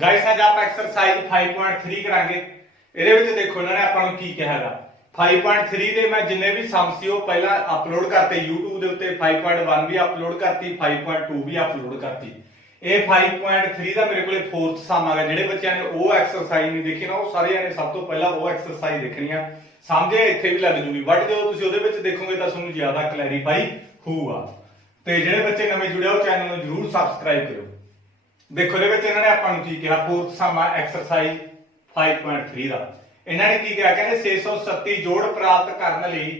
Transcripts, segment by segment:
Guys आज आप exercise 5.3 करांगे। ਇਹਦੇ ਵਿੱਚ ਦੇਖੋ ਇਹਨਾਂ ਨੇ ਆਪਾਂ ਨੂੰ ਕੀ ਕਿਹਾ ਹੈਗਾ 5.3 ਦੇ ਮੈਂ ਜਿੰਨੇ ਵੀ ਸਮ ਸੀ ਉਹ ਪਹਿਲਾਂ ਅਪਲੋਡ ਕਰਤੇ YouTube ਦੇ ਉੱਤੇ 5.1 ਵੀ ਅਪਲੋਡ ਕਰਤੀ 5.2 ਵੀ ਅਪਲੋਡ ਕਰਤੀ। ਇਹ 5.3 ਦਾ ਮੇਰੇ ਕੋਲੇ 4th ਸਮ ਆ ਗਿਆ। ਜਿਹੜੇ ਬੱਚਿਆਂ ਨੇ ਉਹ ਐਕਸਰਸਾਈਜ਼ ਨਹੀਂ ਦੇਖੀ ਨਾ ਉਹ ਸਾਰਿਆਂ ਨੇ ਸਭ ਤੋਂ ਪਹਿਲਾਂ ਉਹ ਐਕਸਰਸਾਈਜ਼ ਦੇਖਣੀ ਆ। ਸਮਝੇ ਇੱਥੇ ਵੀ ਲੱਗ ਜੂਗੀ ਬਟ ਜਦੋਂ ਤੁਸੀਂ ਉਹਦੇ ਵਿੱਚ ਦੇਖੋਗੇ ਤਾਂ ਤੁਹਾਨੂੰ ਜ਼ਿਆਦਾ ਕਲੈਰੀਫਾਈ ਹੋਊਗਾ। ਤੇ ਜਿਹੜੇ ਬੱਚੇ ਨਵੇਂ ਜੁੜੇ ਹੋ ਚੈਨਲ ਨੂੰ ਜਰੂਰ ਸਬਸਕ੍ਰਾਈਬ ਕਰਿਓ। देखो इन्होंने आपां नूं की कहा फोर्थ सम एक्सरसाइज 5.3 दा इन्होंने की कहा कहते 637 जोड़ प्राप्त करने लई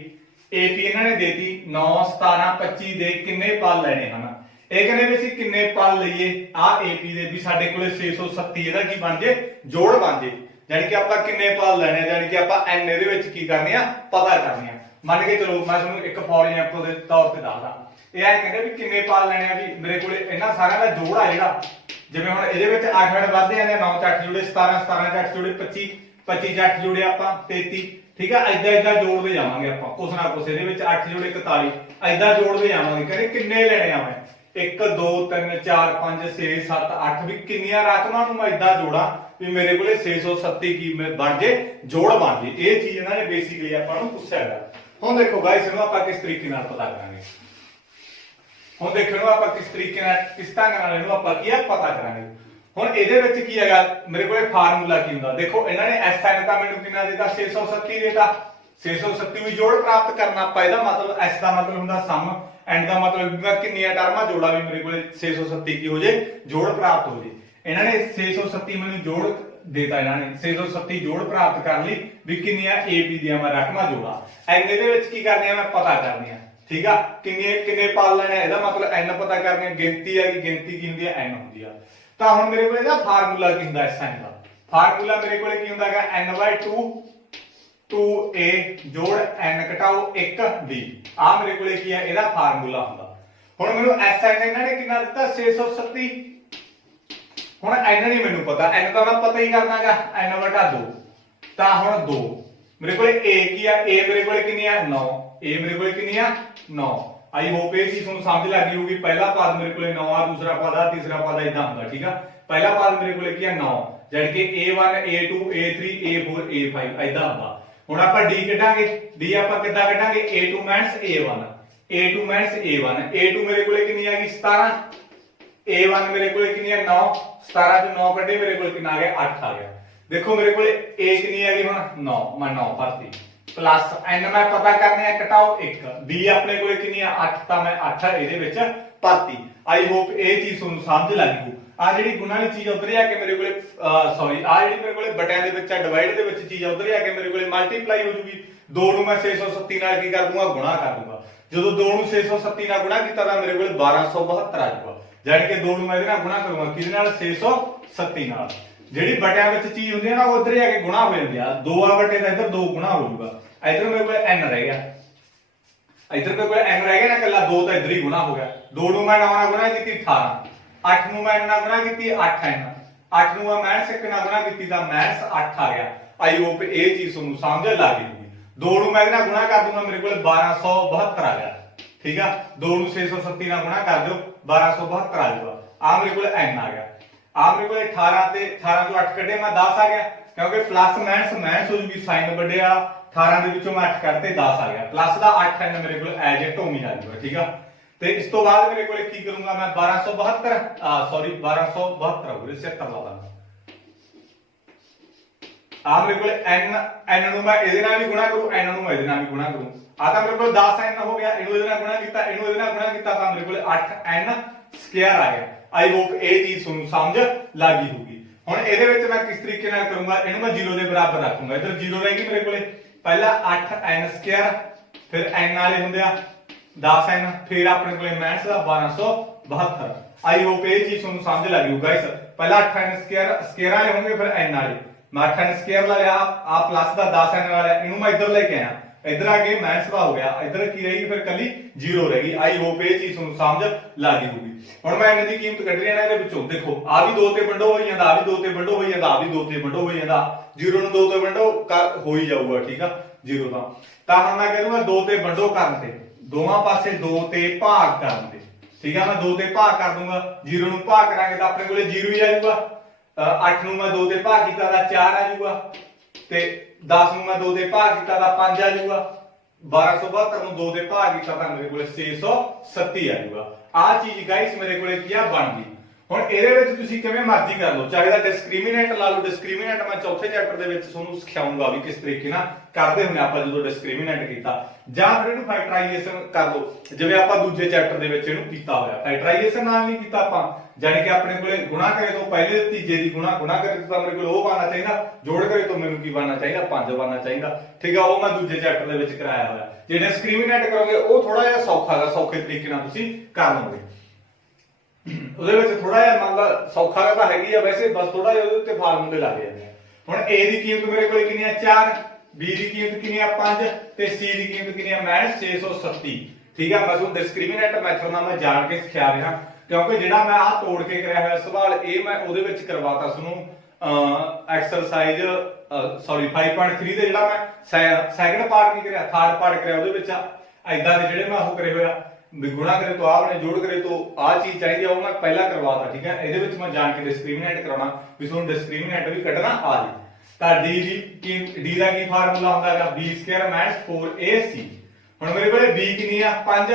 एपी इन्होंने देती 9 17 25 दे किन्ने पल लेने हैं। ये कहते भी असीं किन्ने पल लईए आ एपी दे भी साडे कोले 637 इहदा की बन जे जोड़ बन जे यानी कि आपां किन्ने पल लेने यानी कि आपां एन इहदे विच की करने आ पता करने आ। मान के चलो मैं तुहानूं एक फॉर एग्जांपल दे तौर ते दसदा ਇਹ ਐ ਕਹਿੰਦੇ ਵੀ ਕਿੰਨੇ ਪਾਲ ਲੈਣੇ ਆ ਵੀ ਮੇਰੇ ਕੋਲੇ ਇਹਨਾਂ ਸਾਰਿਆਂ ਦਾ ਜੋੜ ਆ ਜਿਹੜਾ ਜਿਵੇਂ ਹੁਣ ਇਹਦੇ ਵਿੱਚ 8 8 ਵਧਦੇ ਆਨੇ 9 8 ਜੁੜੇ 17 17 8 ਜੁੜੇ 25 25 8 ਜੁੜੇ ਆਪਾਂ 33 ਠੀਕ ਆ ਐਦਾਂ ਐਦਾਂ ਜੋੜਦੇ ਜਾਵਾਂਗੇ ਆਪਾਂ ਕੁਛ ਨਾ ਕੁਛ ਇਹਦੇ ਵਿੱਚ 8 ਜੁੜੇ 41 ਐਦਾਂ ਜੋੜਦੇ ਜਾਵਾਂਗੇ ਕਹਿੰਦੇ ਕਿੰਨੇ ਲੈਣੇ ਆ ਮੈਂ 1 2 3 4 5 6 7 8 ਵੀ ਕਿੰਨੀਆਂ ਰਕਮਾਂ ਨੂੰ ਮੈਂ ਐਦਾਂ ਜੋੜਾਂ ਵੀ ਮੇਰੇ ਕੋਲੇ 637 ਕੀ ਬਣ ਜੇ ਜੋੜ ਬਣ ਜੇ। ਇਹ ਚੀਜ਼ ਇਹਨਾਂ ਨੇ ਬੇਸਿਕਲੀ ਆਪਾਂ ਨੂੰ ਪੁੱਛਿਆ ਹੈਗਾ। ਹੁਣ ਦੇਖੋ ਗਾਇਸ ਇਹਨੂੰ ਆਪਾਂ ਕਿਸ ਤਰੀਕੇ ਨਾਲ ਪਤਾ ਕਰਾਂਗੇ। ਹੁਣ ਦੇਖੋ ਇਹਨੂੰ ਆਪਾਂ ਕਿਸ ਤਰੀਕੇ ਨਾਲ ਕਿਸ ਢੰਗ ਨਾਲ ਇਹਨੂੰ ਆਪਾਂ ਕੀ ਆ ਪਤਾ ਕਰਾਂਗੇ। ਹੁਣ ਇਹਦੇ ਵਿੱਚ ਕੀ ਹੈਗਾ ਮੇਰੇ ਕੋਲੇ ਫਾਰਮੂਲਾ ਕੀ ਹੁੰਦਾ ਦੇਖੋ ਇਹਨਾਂ ਨੇ SN ਦਾ ਮੈਨੂੰ ਕਿੰਨਾ ਦਿੱਤਾ 637 ਦਿੱਤਾ 637 ਵੀ ਜੋੜ ਪ੍ਰਾਪਤ ਕਰਨਾ ਆਪਾਂ ਇਹਦਾ ਮਤਲਬ S ਦਾ ਮਤਲਬ ਹੁੰਦਾ ਸਮ ਐਂਡ ਦਾ ਮਤਲਬ ਕਿੰਨੀਆਂ ਟਰਮਾਂ ਜੋੜਾ ਵੀ ਮੇਰੇ ਕੋਲੇ 637 ਕੀ ਹੋ ਜੇ ਜੋੜ ਪ੍ਰਾਪਤ ਹੋ ਜੇ। ਇਹਨਾਂ ਨੇ 637 ਮੈਨੂੰ ਜੋੜ ਦੇਤਾ ਇਹਨਾਂ ਨੇ 637 ਜੋੜ ਪ੍ਰਾਪਤ ਕਰਨ ਲਈ ਵੀ ਕਿੰਨੀਆਂ AP ਦੀਆਂ ਮੈਂ ਰਕਮਾਂ ਜੋੜਾ ਐਨ ਦੇ ਵਿੱਚ ਕੀ ਕਰਨੇ ਆ ਮੈਂ ਪਤਾ ਕਰਨੀ ਆ ठीक है किन्ने पाल लेने ਇਹਦਾ मतलब n पता करने गिनती है कि गिनती की ਹੁੰਦੀ ਹੈ n ਹੁੰਦੀ ਆ। ਤਾਂ ਹੁਣ ਮੇਰੇ ਕੋਲ ਇਹਦਾ ਫਾਰਮੂਲਾ ਕੀ ਹੁੰਦਾ n ਦਾ ਫਾਰਮੂਲਾ ਮੇਰੇ ਕੋਲ ਕੀ ਹੁੰਦਾ ਹੈਗਾ n/2 2a ਜੋੜ n ਘਟਾਓ 1b ਆ ਮੇਰੇ ਕੋਲ ਕੀ ਹੈ ਇਹਦਾ ਫਾਰਮੂਲਾ ਹੁੰਦਾ। ਹੁਣ ਮੈਨੂੰ sn ਇਹਨਾਂ ਨੇ ਕਿੰਨਾ ਦਿੱਤਾ 637 ਹੁਣ n ਨਹੀਂ ਮੈਨੂੰ ਪਤਾ n ਤਾਂ ਮੈਂ ਪਤਾ ਹੀ ਕਰਨਾਗਾ n/2 ਤਾਂ ਹੁਣ 2 ਮੇਰੇ ਕੋਲ a ਕੀ ਆ a ਮੇਰੇ ਕੋਲ ਕਿੰਨੀ ਆ 9 a ਮੇਰੇ ਕੋਲ ਕਿੰਨੀ ਆ 9। आई होप ये चीज ਤੁਹਾਨੂੰ ਸਮਝ ਲੱਗ ਗਈ ਹੋਊਗੀ। ਪਹਿਲਾ ਪਦ ਮੇਰੇ ਕੋਲੇ 9 ਆ ਦੂਸਰਾ ਪਦ ਆ ਤੀਸਰਾ ਪਦ ਇਦਾਂ ਹੁੰਦਾ ਠੀਕ ਆ। ਪਹਿਲਾ ਪਦ ਮੇਰੇ ਕੋਲੇ ਕੀ ਆ 9 ਜਾਨੀ ਕਿ a1 a2 a3 a4 a5 ਇਦਾਂ ਹੁੰਦਾ। ਹੁਣ ਆਪਾਂ d ਕੱਢਾਂਗੇ d ਆਪਾਂ ਕਿੱਦਾਂ ਕੱਢਾਂਗੇ a2 a1 a2 a1 a2 ਮੇਰੇ ਕੋਲੇ ਕਿੰਨੀ ਆ ਗਈ 17 a1 ਮੇਰੇ ਕੋਲੇ ਕਿੰਨੀ ਆ 9 17 ਚ 9 ਕੱਢੇ ਮੇਰੇ ਕੋਲ ਕਿੰਨਾ ਆ ਗਿਆ 8 ਆ ਗਿਆ। ਦੇਖੋ ਮੇਰੇ ਕੋਲੇ a ਕਿੰਨੀ ਆ ਗਈ ਹੁਣ 9 ਮੈਂ 9 ਭਰਤੀ प्लस n मैं पता करने आ घटाओ 1 b अपने कोले कितनी है 8 ਤਾਂ मैं 8 ਇਹਦੇ ਵਿੱਚ ਭਰਤੀ। आई होप ਇਹ ਚੀਜ਼ ਤੁਹਾਨੂੰ ਸਮਝ ਲੱਗ ਗਈ। ਆ ਜਿਹੜੀ ਗੁਣਾ ਵਾਲੀ ਚੀਜ਼ ਉਧਰ ਆ ਕੇ ਮੇਰੇ ਕੋਲੇ ਸੌਰੀ ਆ ਜਿਹੜੀ ਮੇਰੇ ਕੋਲੇ ਬਟਿਆਂ ਦੇ ਵਿੱਚ ਆ ਡਿਵਾਈਡ ਦੇ ਵਿੱਚ ਚੀਜ਼ ਉਧਰ ਆ ਕੇ ਮੇਰੇ ਕੋਲੇ ਮਲਟੀਪਲਾਈ ਹੋ ਜੂਗੀ। 2 ਨੂੰ ਮੈਂ 637 ਨਾਲ ਕੀ ਕਰ ਦੂੰਗਾ ਗੁਣਾ ਕਰ ਦੂੰਗਾ। ਜਦੋਂ 2 ਨੂੰ 637 ਨਾਲ ਗੁਣਾ ਕੀਤਾ ਤਾਂ ਮੇਰੇ ਕੋਲੇ 1272 ਆ ਜਾਊਗਾ। ਜਾਨੀ ਕਿ 2 ਨੂੰ ਮੈਂ ਇਹਦੇ ਨਾਲ ਗੁਣਾ ਕਰੂੰਗਾ ਕਿਹਦੇ ਨਾਲ 637 ਨਾਲ। ਜਿਹੜੀ ਬਟਿਆਂ ਵਿੱਚ ਚੀਜ਼ ਹੁੰਦੀ ਹੈ ਨਾ ਉਹ ਉਧਰ ਆ ਕੇ ਗੁਣਾ ਹੋ ਜਾਂਦੀ ਆ 2 ਆ ਬਟੇ ਦਾ ਇੱਧਰ 2 ਗੁਣਾ ਹੋ ਜਾਊਗਾ। इधर मेरे को n रह गया इधर मेरे को n रह गया ना कला 2 तो इधर ही गुना हो गया। 2 ਨੂੰ ਮੈਂ 9 ਨਾਲ ਗੁਣਾ ਕੀਤੀ 18 8 ਨੂੰ ਮੈਂ n ਨਾਲ ਗੁਣਾ ਕੀਤੀ 8n 8 ਨੂੰ ਮੈਂ -1 ਨਾਲ ਗੁਣਾ ਕੀਤੀ ਤਾਂ -8 ਆ ਗਿਆ। ਆਈ ਹੋਪ ਇਹ ਚੀਜ਼ ਤੁਹਾਨੂੰ ਸਮਝ ਲੱਗ ਗਈ ਹੋਊਗੀ। 2 ਨੂੰ ਮੈਂ ਇਹਦੇ ਨਾਲ ਗੁਣਾ ਕਰ ਦੂੰਗਾ ਮੇਰੇ ਕੋਲ 1272 ਆ ਗਿਆ ਠੀਕ ਆ। 2 ਨੂੰ 637 ਨਾਲ ਗੁਣਾ ਕਰ ਦਿਓ 1272 ਆ ਜਾਊਗਾ। ਆ ਮੇਰੇ ਕੋਲ n ਆ ਗਿਆ। ਆ ਮੇਰੇ ਕੋਲ 18 ਤੇ 18 ਤੋਂ 8 ਕੱਢੇ ਮੈਂ 10 ਆ ਗਿਆ ਕਿਉਂਕਿ ਪਲੱਸ ਮਾਈਨਸ ਹੋ ਜੂਗੀ ਸਾਈਨ ਵੱਡੇ ਆ 18 ਦੇ ਵਿੱਚੋਂ ਮੈਂ 8 ਕੱਢਤੇ 10 ਆ ਗਿਆ ਪਲੱਸ ਦਾ 8n ਮੇਰੇ ਕੋਲ ਐਜ ਇਟ ਹੋਮੀ ਆ ਜਾਊਗਾ ਠੀਕ ਆ। ਤੇ ਇਸ ਤੋਂ ਬਾਅਦ ਮੇਰੇ ਕੋਲੇ ਕੀ ਕਰੂੰਗਾ ਮੈਂ 1272 ਸੌਰੀ 1272 ਹੋ ਗਿਆ 76 ਲਾ ਦਾਂਗਾ। ਆ ਮੇਰੇ ਕੋਲੇ n ਨੂੰ ਮੈਂ ਇਹਦੇ ਨਾਲ ਵੀ ਗੁਣਾ ਕਰੂ n ਨੂੰ ਮੈਂ ਇਹਦੇ ਨਾਲ ਵੀ ਗੁਣਾ ਕਰੂ ਆ ਤਾਂ ਮੇਰੇ ਕੋਲ 10n ਹੋ ਗਿਆ। ਇਹਨੂੰ ਇਹਦੇ ਨਾਲ ਗੁਣਾ ਕੀਤਾ ਇਹਨੂੰ ਇਹਦੇ ਨਾਲ ਗੁਣਾ ਕੀਤਾ ਤਾਂ ਮੇਰੇ ਕੋਲੇ 8n ਸਕੁਅਰ ਆ ਗਿਆ। ਆਈ ਹੋਪ ਇਹ ਚੀਜ਼ ਤੁਹਾਨੂੰ ਸਮਝ ਲੱਗ ਗਈ ਹੋਊਗੀ। ਹੁਣ ਇਹਦੇ ਵਿੱਚ ਮੈਂ ਕਿਸ ਤਰੀਕੇ ਨਾਲ ਕਰੂੰਗਾ ਇਹਨੂੰ ਮੈਂ 0 ਦੇ ਬਰਾਬਰ ਰੱਖੂੰਗਾ। ਇੱਧਰ 0 ਰਹੇਗੀ ਮੇਰੇ ਕੋਲੇ ਪਹਿਲਾ 8n ਸਕੁਅਰ ਫਿਰ n ਵਾਲੇ ਹੁੰਦੇ ਆ 10n ਫਿਰ ਆਪਣੇ ਕੋਲੇ ਮਾਈਨਸ ਦਾ 1272। ਆਈ ਹੋਪ ਇਹ ਚੀਜ਼ ਤੁਹਾਨੂੰ ਸਮਝ ਲੱਗ ਗਈ ਗਾਇਸ। ਪਹਿਲਾ 8n ਸਕੁਅਰ ਵਾਲੇ ਹੋਣਗੇ ਫਿਰ n ਵਾਲੇ ਮੈਂ 8n ਸਕੁਅਰ ਲਾ ਲਿਆ ਆ ਪਲੱਸ ਦਾ 10n ਵਾਲਾ ਇਹਨੂੰ ਮੈਂ ਇੱਧਰ ਲੈ ਕੇ ਆਇਆ ਇੱਧਰ ਆ ਕੇ ਮਾਈਨਸ ਦਾ ਹੋ ਗਿਆ ਇੱਧਰ ਕੀ ਰਹੇਗੀ ਫਿਰ ਕੱਲੀ 0 ਰਹੇਗੀ। ਆਈ ਹੋਪ ਇਹ ਚੀਜ਼ ਤੁਹਾਨੂੰ ਸਮਝ ਲੱਗ ਗਈ ਹੋਊਗੀ। ਹੁਣ ਮੈਂ n ਦੀ ਕੀਮਤ ਕੱਢ ਰਿਹਾ ਇਹਦੇ ਵਿੱਚੋਂ ਦੇਖੋ ਆ ਵੀ 2 ਤੇ ਵੰਡੋ ਹੋਈ ਜਾਂਦਾ ਆ ਵੀ 2 ਤੇ ਵੰਡੋ ਹੋਈ ਜਾਂਦਾ ਆ ਵੀ 2 ਤੇ ਵੰਡੋ ਹੋਈ ਜਾਂਦਾ 0 ਨੂੰ 2 ਤੇ ਵੰਡੋ ਹੋ ਹੀ ਜਾਊਗਾ ਠੀਕ ਆ 0 ਤਾਂ ਹੁਣ ਮੈਂ ਕਹਿ ਦੂੰਗਾ 2 ਤੇ ਵੰਡੋ ਕਰਨ ਤੇ ਦੋਵਾਂ ਪਾਸੇ 2 ਤੇ ਭਾਗ ਕਰਨ ਤੇ ਠੀਕ ਆ। ਮੈਂ 2 ਤੇ ਭਾਗ ਕਰ ਦੂੰਗਾ 0 ਨੂੰ ਭਾਗ ਕਰਾਂਗੇ ਤਾਂ ਆਪਣੇ ਕੋਲੇ 0 ਹੀ ਆ ਜਾਊਗਾ 8 ਨੂੰ मैं 2 ਦੇ ਭਾਗ ਕੀਤਾ ਤਾਂ 4 ਆ ਜਾਊਗਾ ਤੇ 10 ਨੂੰ मैं 2 ਦੇ ਭਾਗ ਕੀਤਾ ਤਾਂ 5 ਆ ਜਾਊਗਾ 1272 ਨੂੰ 2 ਦੇ ਭਾਗ ਕੀਤਾ ਤਾਂ ਮੇਰੇ ਕੋਲ 637 ਆ ਜਾਊਗਾ। ਆ ਚੀਜ਼ ਗਾਇਸ ਮੇਰੇ ਕੋਲੇ ਕੀ ਆ ਬਣ ਗਈ। ਹੁਣ ਇਹਦੇ ਵਿੱਚ ਤੁਸੀਂ ਕਿਵੇਂ ਮਰਜ਼ੀ ਕਰ ਲਓ, ਚਾਹੇ ਤਾਂ ਡਿਸਕ੍ਰਿਮੀਨੈਂਟ ਲਾ ਲਓ। ਡਿਸਕ੍ਰਿਮੀਨੈਂਟ ਮੈਂ ਚੌਥੇ ਚੈਪਟਰ ਦੇ ਵਿੱਚ ਤੁਹਾਨੂੰ ਸਿਖਾਉਂਗਾ ਵੀ ਕਿਸ ਤਰੀਕੇ ਨਾਲ ਕਰਦੇ ਹੁੰਦੇ ਆਪਾਂ ਜਦੋਂ ਡਿਸਕ੍ਰਿਮੀਨੈਂਟ ਕੀਤਾ, ਜਾਂ ਫਿਰ ਇਹਨੂੰ ਫੈਕਟਰਾਈਜ਼ੇਸ਼ਨ ਕਰ ਲਓ ਜਿਵੇਂ ਆਪਾਂ ਦੂਜੇ ਚੈਪਟਰ ਦੇ ਵਿੱਚ ਇਹਨੂੰ ਕੀਤਾ ਹੋਇਆ। ਫੈਕਟਰਾਈਜ਼ੇਸ਼ਨ ਨਾਲ ਨਹੀਂ ਕੀਤਾ ਆਪਾਂ, ਜਾਨੀ ਕਿ ਆਪਣੇ ਕੋਲੇ ਗੁਣਾ ਕਰੇ ਤੋਂ ਪਹਿਲੇ ਤੀਜੇ ਦੀ ਗੁਣਾ ਕਰੇ ਤਾਂ ਮੇਰੇ ਕੋਲ ਉਹ ਬਣਨਾ ਚਾਹੀਦਾ, ਜੋੜ ਕਰੇ ਤੋਂ ਮੈਨੂੰ ਕੀ ਬਣਨਾ ਚਾਹੀਦਾ 5 ਬਣਨਾ ਚਾਹੀਦਾ, ਠੀਕ ਆ। ਉਹ ਮੈਂ ਦੂਜੇ ਚੈਪਟਰ ਦੇ ਵਿੱਚ ਕਰਾਇਆ ਹੋਇਆ। ਜੇ ਡਿਸਕ੍ਰਿਮੀਨੈਂਟ ਕਰੋਗੇ ਉਹ ਥੋੜਾ ਜਿਹਾ ਸੌਖਾ ਹੈ, ਸੌਖੇ ਤਰੀਕੇ ਨਾਲ ਤੁਸੀਂ ਕਰ ਲਓਗੇ। ਉਹਦੇ ਵਿੱਚ ਥੋੜਾ ਜਿਹਾ ਮੰਨ ਲਾ ਸੌਖਾ ਤਾਂ ਹੈਗੀ ਆ ਵੈਸੇ, ਬਸ ਥੋੜਾ ਜਿਹਾ ਉਹਦੇ ਉੱਤੇ ਫਾਰਮੂਲੇ ਲੱਗ ਜਾਂਦੇ ਆ। ਹੁਣ A ਦੀ ਕੀਮਤ ਮੇਰੇ ਕੋਲ ਕਿੰਨੀ ਆ 4, B ਦੀ ਕੀਮਤ ਕਿੰਨੀ ਆ 5 ਤੇ C ਦੀ ਕੀਮਤ ਕਿੰਨੀ ਆ -637, ਠੀਕ ਆ। ਬਸ ਉਹ ਡਿਸਕ੍ਰਿਮੀਨੈਂਟ ਮੈਥਡ ਨਾਲ ਮੈਂ ਜਾਣ ਕੇ ਸਿਖਾ ਰਿਹਾ, ਕਿਉਂਕਿ ਜਿਹੜਾ ਮੈਂ ਆਹ ਤੋੜ ਕੇ ਕਰਿਆ ਹੋਇਆ ਸਵਾਲ ਇਹ ਮੈਂ ਉਹਦੇ ਵਿੱਚ ਕਰਵਾਤਾ ਤੁਹਾਨੂੰ ਐਕਸਰਸਾਈਜ਼ 5.3 ਦੇ ਜਿਹੜਾ ਮੈਂ ਸੈਕੰਡ ਪਾਰਟ ਨਹੀਂ ਕਰਿਆ, ਥਰਡ ਪਾਰਟ ਕਰਿਆ। ਉਹਦੇ ਵਿੱਚ ਐਦਾਂ ਦੇ ਜਿਹੜੇ ਮੈਂ ਉਹ ਕਰੇ ਹੋਇਆ ਵੀ ਗੁਣਾ ਕਰੇ ਤੋਂ ਆਹ ਬਣੇ, ਜੋੜ ਕਰੇ ਤੋਂ ਆਹ ਚੀਜ਼ ਚਾਹੀਦੀ ਆ, ਉਹ ਮੈਂ ਪਹਿਲਾਂ ਕਰਵਾਤਾ, ਠੀਕ ਹੈ। ਇਹਦੇ ਵਿੱਚ ਮੈਂ ਜਾਣ ਕੇ ਡਿਸਕ੍ਰਿਮੀਨੈਂਟ ਕਰਾਉਣਾ ਵੀ ਤੁਹਾਨੂੰ ਡਿਸਕ੍ਰਿਮੀਨੈਂਟ ਵੀ ਕੱਢਣਾ ਆ ਜੇ। ਤਾਂ D ਦਾ ਕੀ ਫਾਰਮੂਲਾ ਹੁੰਦਾ ਹੈਗਾ B² - 4AC। ਹੁਣ ਮੇਰੇ ਕੋਲੇ B ਕਿੰਨੀ ਆ 5